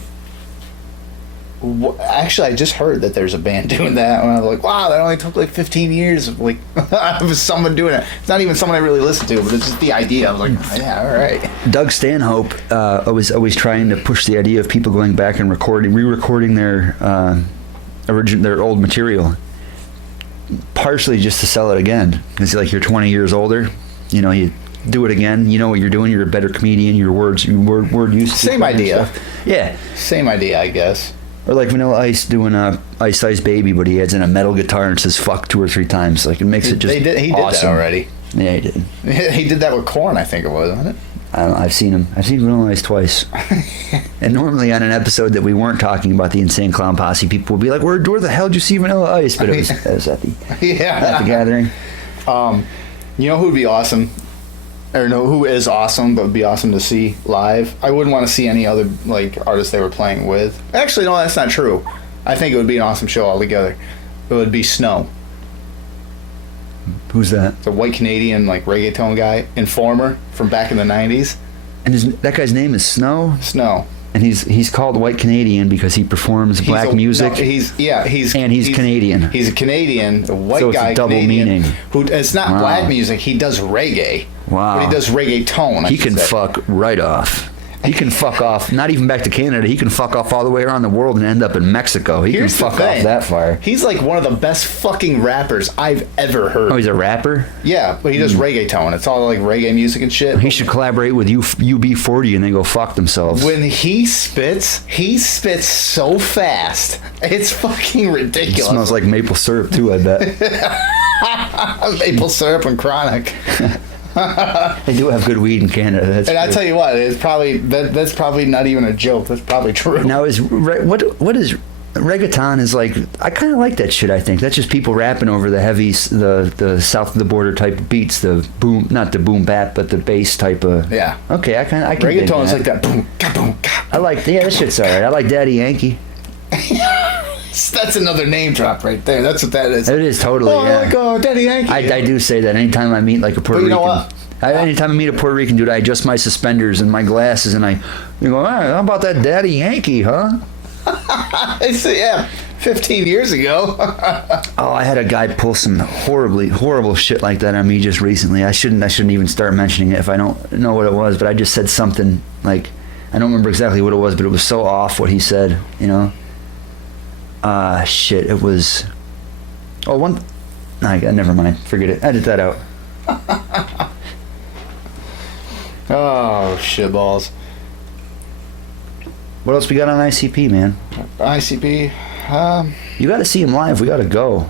Actually, I just heard that there's a band doing that, and I was like, wow, that only took like 15 years of like of someone doing it. It's not even someone I really listen to, but it's just the idea. I was like, yeah, all right. Doug Stanhope was always trying to push the idea of people going back and re-recording their old material, partially just to sell it again. It's like you're 20 years older, you know, you do it again, you know what you're doing, you're a better comedian, your word use. Same idea. Yeah. Same idea, I guess. Or like Vanilla Ice doing Ice Ice Baby, but he adds in a metal guitar and says fuck 2 or 3 times. Like it makes it just he did that already. Yeah, he did. He did that with Korn, I think it was, wasn't it? I don't know, I've seen him. I've seen Vanilla Ice twice. And normally on an episode that we weren't talking about the Insane Clown Posse, people would be like, where the hell did you see Vanilla Ice? But it was at the gathering. You know who would be awesome? Or no, who is awesome, but would be awesome to see live? I wouldn't want to see any other like artists they were playing with. Actually, no, that's not true. I think it would be an awesome show altogether. It would be Snow. Who's that? The white Canadian like reggaeton guy, Informer from back in the 90s. And that guy's name is Snow? Snow. And he's called White Canadian because he performs black music. No, he's Canadian. He's a Canadian, a white So it's guy. a double Canadian, meaning. Who it's not black music. He does reggae. Wow. But he does reggaeton. He can fuck right off. He can fuck off, not even back to Canada. He can fuck off all the way around the world and end up in Mexico. He Here's can the fuck off thing. that far. He's like one of the best fucking rappers I've ever heard. Oh, he's a rapper? Yeah, but he does reggaeton. It's all like reggae music and shit. He should collaborate with UB40 and they go fuck themselves. When he spits so fast. It's fucking It ridiculous. smells like maple syrup too, I bet. Maple syrup and chronic. They do have good weed in Canada. That's And I true. tell you what, it's probably that's probably not even a joke. That's probably true. Now what is reggaeton is like? I kind of like that shit. I think that's just people rapping over the heavies, the south of the border type beats, the boom, not the boom bap, but the bass type of. Yeah. Okay, I can. dig Reggaeton is that. like that. Boom, ka, boom, ka. I like. Yeah, that shit's alright. I like Daddy Yankee. That's another name drop right there. That's what that is. It is totally. Oh, yeah. my God, Daddy Yankee. I do say that anytime I meet like a Puerto But you know Rican. what? Anytime I meet a Puerto Rican dude, I adjust my suspenders and my glasses, and you go, how about that Daddy Yankee, huh? It's, yeah, 15 years ago. Oh, I had a guy pull some horrible shit like that on me just recently. I shouldn't even start mentioning it if I don't know what it was, but I just said something like, I don't remember exactly what it was, but it was so off what he said, you know? Shit, it was, never mind, forget it, edit that out. Oh, shitballs. What else we got on ICP, man? ICP, You gotta see him live, we gotta go.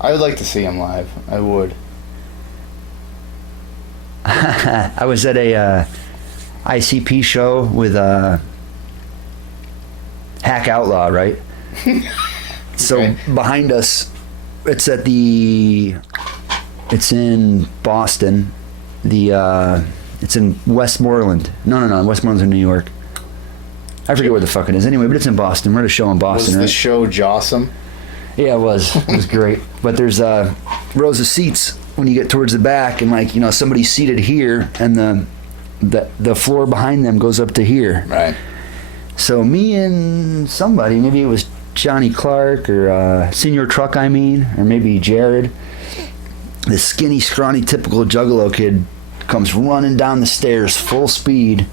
I would like to see him live. I would. I was at a ICP show with Hack Outlaw, right? So Okay. behind us, it's in Boston. It's in Westmoreland. No, Westmoreland's in New York. I forget where the fuck it is. Anyway, but it's in Boston. We're at a show in Boston, Was right? the show Jawsome? Yeah, it was. It was great. But there's rows of seats when you get towards the back, and somebody's seated here, and the floor behind them goes up to here. Right. So me and somebody, maybe it was Johnny Clark or Senior Truck, or maybe Jared, this skinny, scrawny, typical Juggalo kid comes running down the stairs full speed,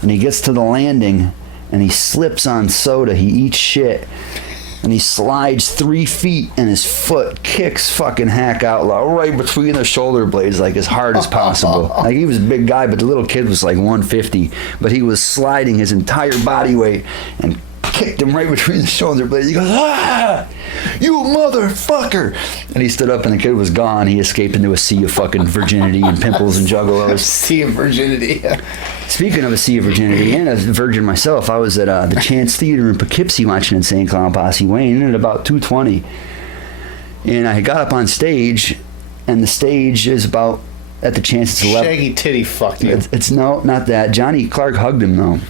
and he gets to the landing, and he slips on soda. He eats shit, and he slides 3 feet, and his foot kicks fucking Hack Outlaw right between the shoulder blades, like as hard as possible. Like, he was a big guy, but the little kid was like 150, but he was sliding his entire body weight and kicked him right between the shoulder blades. He goes, "Ah, you motherfucker!" And he stood up, and the kid was gone. He escaped into a sea of fucking virginity and pimples and juggalos. Sea of Virginity. Speaking of a sea of virginity and a virgin myself, I was at the Chance Theater in Poughkeepsie watching Insane Clown Posse Wayne at about 2:20, and I got up on stage, and the stage is about at the Chance. It's 11. Shaggy titty fucked you. It's no, not that. Johnny Clark hugged him though.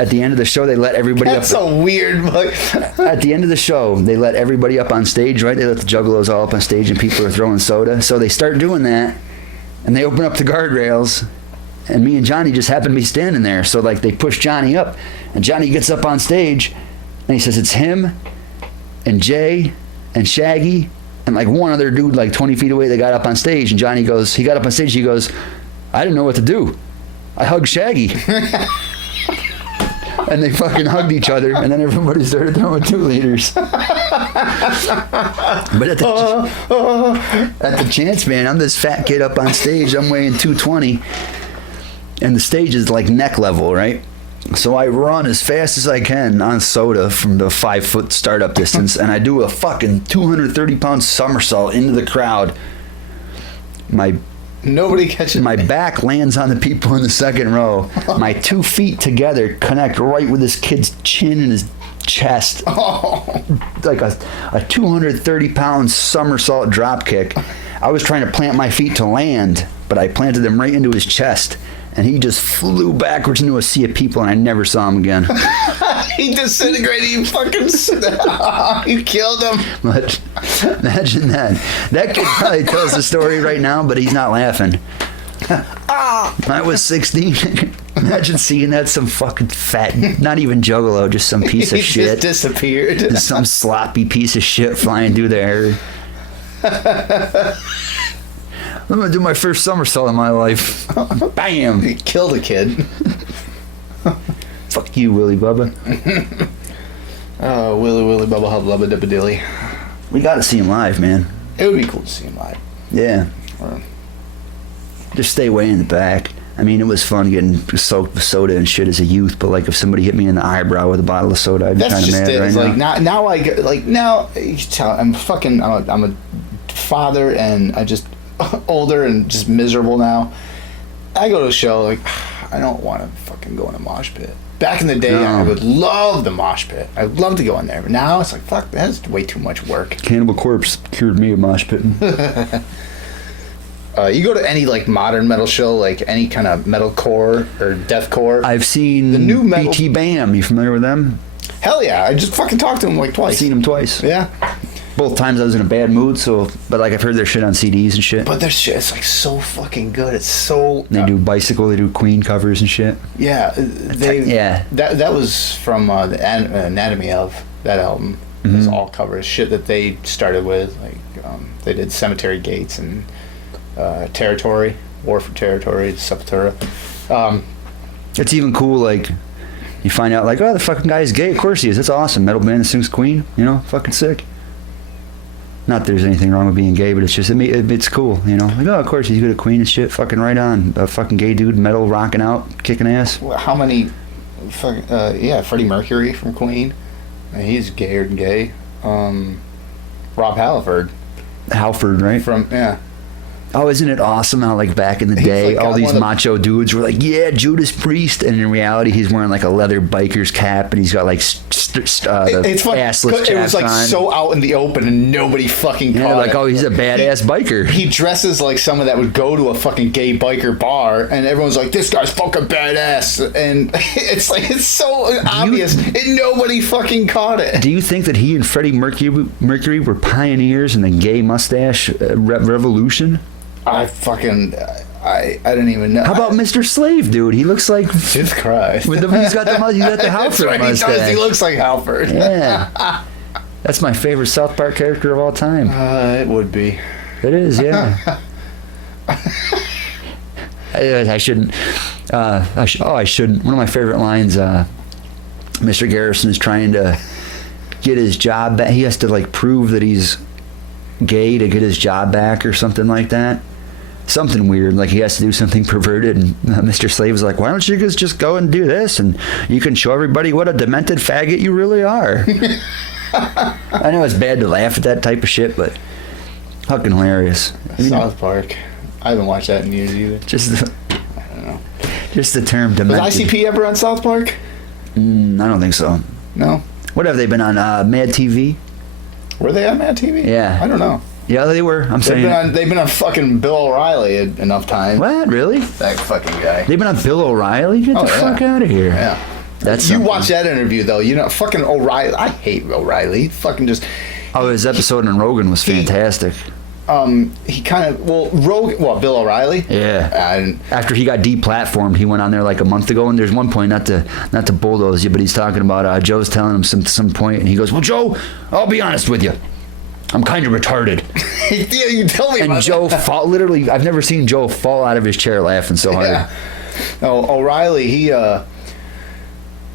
At the end of the show, they let everybody That's up. so weird. At the end of the show, they let everybody up on stage, right? They let the Juggalos all up on stage, and people are throwing soda. So they start doing that, and they open up the guardrails, and me and Johnny just happen to be standing there. So like they push Johnny up, and Johnny gets up on stage, and he says it's him, and Jay, and Shaggy, and like one other dude like 20 feet away. They got up on stage, and Johnny goes, he got up on stage, he goes, "I didn't know what to do. I hugged Shaggy." And they fucking hugged each other, and then everybody started throwing 2 liters. But at the Chance, man, I'm this fat kid up on stage. I'm weighing 220, and the stage is like neck level, right? So I run as fast as I can on soda from the 5-foot startup distance, and I do a fucking 230-pound somersault into the crowd. Nobody catches My back lands on the people in the second row. My 2 feet together connect right with this kid's chin and his chest. Like a 230-pound somersault drop kick. I was trying to plant my feet to land, but I planted them right into his chest. And he just flew backwards into a sea of people, and I never saw him again. He disintegrated. You fucking. You killed him. But imagine that. That kid probably tells the story right now, but he's not laughing. I was 16. Imagine seeing that, some fucking fat, not even juggalo, just some piece of He shit. just disappeared. Just some sloppy piece of shit flying through the air. I'm gonna do my first somersault in my life. Bam! He killed a kid. Fuck you, Willy Bubba. Oh, Willy Bubba Hub Lubba Dubba Dilly. We gotta see him live, man. It would be cool to see him live. Yeah. Or- Just stay way in the back. I mean, it was fun getting soaked with soda and shit as a youth, but like if somebody hit me in the eyebrow with a bottle of soda, I'd be That's kind of just mad it. right It's now. like now I get like now you can tell I'm a father and I just older and just miserable now. I go to a show like I don't want to fucking go in a mosh pit. Back in the day, No. I would love the mosh pit. I'd love to go in there. But now it's like fuck, that's way too much work. Cannibal Corpse cured me of mosh pitting. You go to any like modern metal show, like any kind of metalcore or deathcore. I've seen The new metal- BT Bam. You familiar with them? Hell yeah! I just fucking talked to him like I've twice. seen them twice. Yeah, Both times I was in a bad mood, but like I've heard their shit on CDs and shit. but their shit is like so fucking good. It's so They do Bicycle, they do Queen covers and shit. yeah. They yeah. That was from the Anatomy of that album. It was all covers shit that they started with. Like they did Cemetery Gates and Territory, War for Territory, Sepultura. It's even cool, like, you find out, like, oh, the fucking guy is gay. Of course he is. That's awesome. Metal band that sings Queen, you know, fucking sick. Not that there's anything wrong with being gay, but it's just, it's cool, you know. Like, oh, of course he's good at Queen and shit. Fucking right on. A fucking gay dude, metal, rocking out, kicking ass. How many? Freddie Mercury from Queen. He's gayer than gay. Rob Halford Halford, right? from Oh, isn't it awesome how, like, back in the day, like all got these one of the- macho dudes were like, yeah, Judas Priest, and in reality, he's wearing, like, a leather biker's cap, and he's got, like, the It's funny. assless It was chaps like on. so out in the open and nobody fucking Yeah, caught like, it. oh, he's a badass biker. He dresses like someone that would go to a fucking gay biker bar, and everyone's like, "This guy's fucking badass," and it's like it's so obvious, and nobody fucking caught it. Do you think that he and Freddie Mercury were pioneers in the gay mustache revolution? I don't even know. How about Mr. Slave, dude? He looks like Jesus Christ? he's got the That's Halford right, he mustache. does. He looks like Halford. Yeah, that's my favorite South Park character of all time. It would be. It is, yeah. I shouldn't. I shouldn't. One of my favorite lines. Mr. Garrison is trying to get his job back. He has to like prove that he's gay to get his job back or something like that. Something weird, like he has to do something perverted, and Mr. Slave is like, why don't you guys just go and do this, and you can show everybody what a demented faggot you really are. I know it's bad to laugh at that type of shit, but fucking hilarious. I mean, South Park. I haven't watched that in years either. I don't know. Just the term demented. Was ICP ever on South Park? I don't think so. No. What have they been on? Mad TV? Were they on Mad TV? Yeah. I don't know. Yeah, they were. I'm saying. They've been on fucking Bill O'Reilly enough time. What? Really? That fucking guy. They've been on Bill O'Reilly? Get the fuck out of here. Yeah. That's you something. watch that interview though. You know, fucking O'Reilly. I hate O'Reilly. He fucking just. Oh, his episode on Rogan was fantastic. He kind of Bill O'Reilly. Yeah. After he got deplatformed, he went on there like a month ago, and there's one point, not to bulldoze you, but he's talking about Joe's telling him some point, and he goes, "Well, Joe, I'll be honest with you, I'm kind of retarded." Yeah, you tell me. And about Joe that. literally, I've never seen Joe fall out of his chair laughing so hard. Yeah. No, O'Reilly.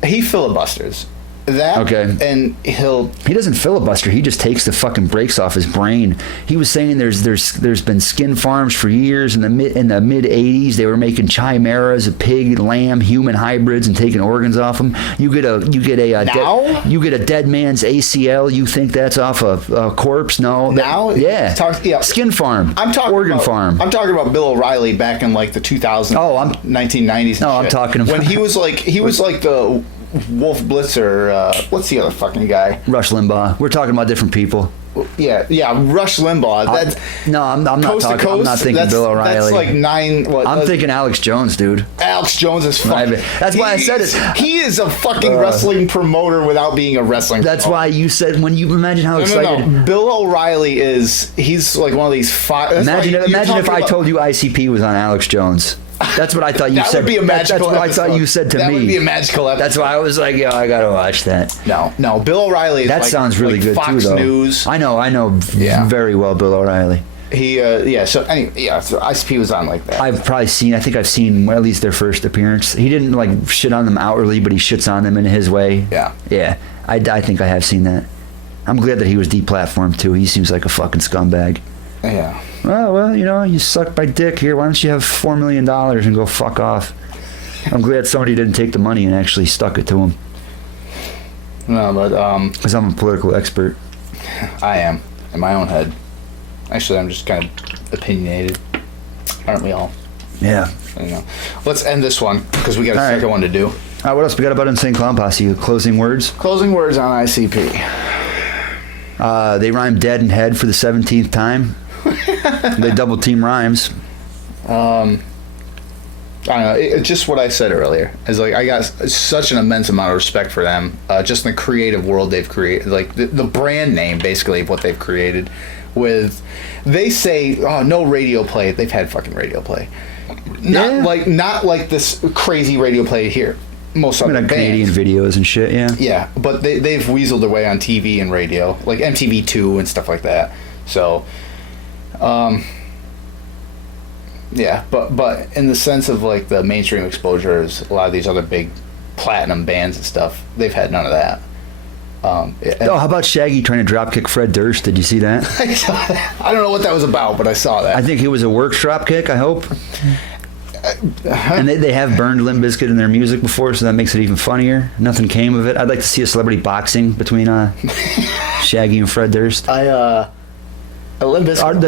He filibusters. That Okay. and He doesn't filibuster. He just takes the fucking brakes off his brain. He was saying there's been skin farms for years in the mid '80s. They were making chimeras of pig, lamb, human hybrids and taking organs off them. You get a dead man's ACL. You think that's off a corpse? No. Now? Yeah. Yeah. Skin farm. I'm talking organ about, farm. I'm talking about Bill O'Reilly back in like the 2000s, 1990s. No, I'm talking about when he was like the Wolf Blitzer. What's the other fucking guy? Rush Limbaugh. We're talking about different people. Yeah, Rush Limbaugh. That's No, I'm not coast to talking. I'm not coast. thinking Bill O'Reilly. That's like 9. What, I'm thinking Alex Jones, dude. Alex Jones is fucking. That's why I said it. He is a fucking wrestling promoter without being a wrestling. That's promoter. why you said when you imagine how excited. No. Bill O'Reilly he's like one of these five. Imagine if I told you ICP was on Alex Jones. That's what I thought you that said. Would be a magical that's what episode. I thought you said to me. That would be a magical episode. That's why I was like, I gotta watch that. No. Bill O'Reilly. Is that like, sounds really good Fox too, though. News. I know very well Bill O'Reilly. He So anyway, so ICP was on like that. I think I've seen at least their first appearance. He didn't like shit on them outwardly, but he shits on them in his way. Yeah. I think I have seen that. I'm glad that he was deplatformed too. He seems like a fucking scumbag. Yeah. Well, you sucked my dick here. Why don't you have $4 million and go fuck off? I'm glad somebody didn't take the money and actually stuck it to him. No, but because I'm a political expert. I am in my own head. Actually, I'm just kind of opinionated. Aren't we all? Yeah. Let's end this one because we got a second one to do. All right, what else we got about Insane Clown Posse? Closing words? Closing words on ICP. They rhyme dead and head for the 17th time. They double team rhymes. I don't know. It's just what I said earlier. It's like I got such an immense amount of respect for them. Just in the creative world they've created, like the brand name, basically, of what they've created. They say, no radio play. They've had fucking radio play. Not like this crazy radio play here. Most of the Canadian videos and shit. Yeah. Yeah, but they've weaseled their way on TV and radio, like MTV2 and stuff like that. So. Yeah, but in the sense of like the mainstream exposure, is a lot of these other big platinum bands and stuff, they've had none of that. How about Shaggy trying to dropkick Fred Durst? Did you see that? I don't know what that was about, but I saw that. I think it was a work dropkick, I hope. And they have burned Limp Bizkit in their music before, so that makes it even funnier. Nothing came of it. I'd like to see a celebrity boxing between Shaggy and Fred Durst. The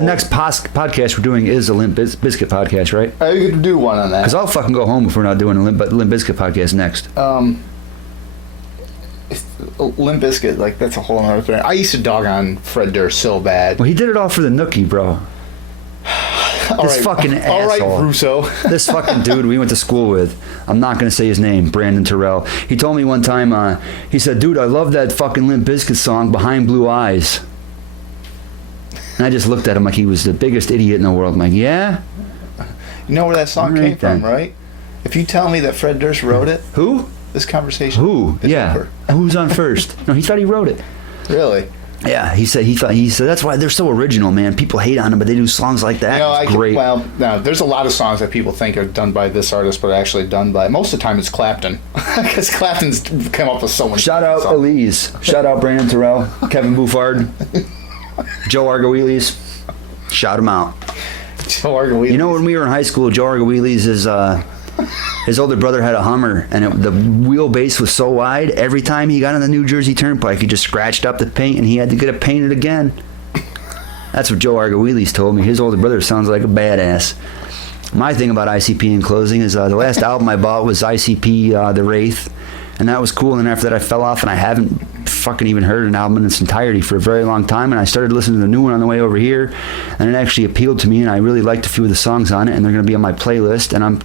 next podcast we're doing is a Limp Bizkit podcast, right? I could do one on that. Because I'll fucking go home if we're not doing a Limp Bizkit podcast next. Limp Bizkit, like, that's a whole other thing. I used to dog on Fred Durst so bad. Well, he did it all for the nookie, bro. Fucking asshole. All right, Russo. This fucking dude we went to school with, I'm not going to say his name, Brandon Terrell. He told me one time, he said, dude, I love that fucking Limp Bizkit song, Behind Blue Eyes. And I just looked at him like he was the biggest idiot in the world. I'm like, yeah? You know where that song came from, right? If you tell me that Fred Durst wrote it. Who? This conversation. Who? Yeah. Over. Who's on first? No, he thought he wrote it. Really? Yeah, he said that's why they're so original, man. People hate on them, but they do songs like that. It's great. There's a lot of songs that people think are done by this artist, but actually done by, most of the time it's Clapton, because Clapton's come up with so many. Shout out Elise. Shout out Brandon Terrell, Kevin Bouffard, Joe Argoiles. Shout them out. Joe Argoiles. You know, when we were in high school, Joe Argoiles is his older brother had a Hummer, and the wheelbase was so wide, every time he got on the New Jersey Turnpike, he just scratched up the paint, and he had to get it painted again. That's what Joe Argoiles told me. His older brother sounds like a badass. My thing about ICP in closing is the last album I bought was ICP The Wraith, and that was cool, and after that I fell off, and I haven't fucking even heard an album in its entirety for a very long time, and I started listening to the new one on the way over here, and it actually appealed to me, and I really liked a few of the songs on it, and they're going to be on my playlist, and I'm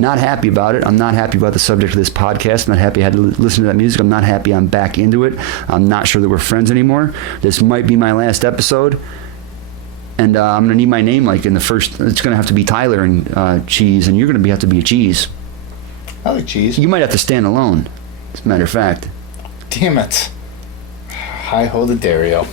not happy about it. I'm not happy about the subject of this podcast. I'm not happy I had to listen to that music. I'm not happy I'm back into it. I'm not sure that we're friends anymore. This might be my last episode. And I'm going to need my name like in the first. It's going to have to be Tyler and Cheese. And you're going to have to be a Cheese. I like Cheese. You might have to stand alone, as a matter of fact. Damn it. Hi-ho the Dario.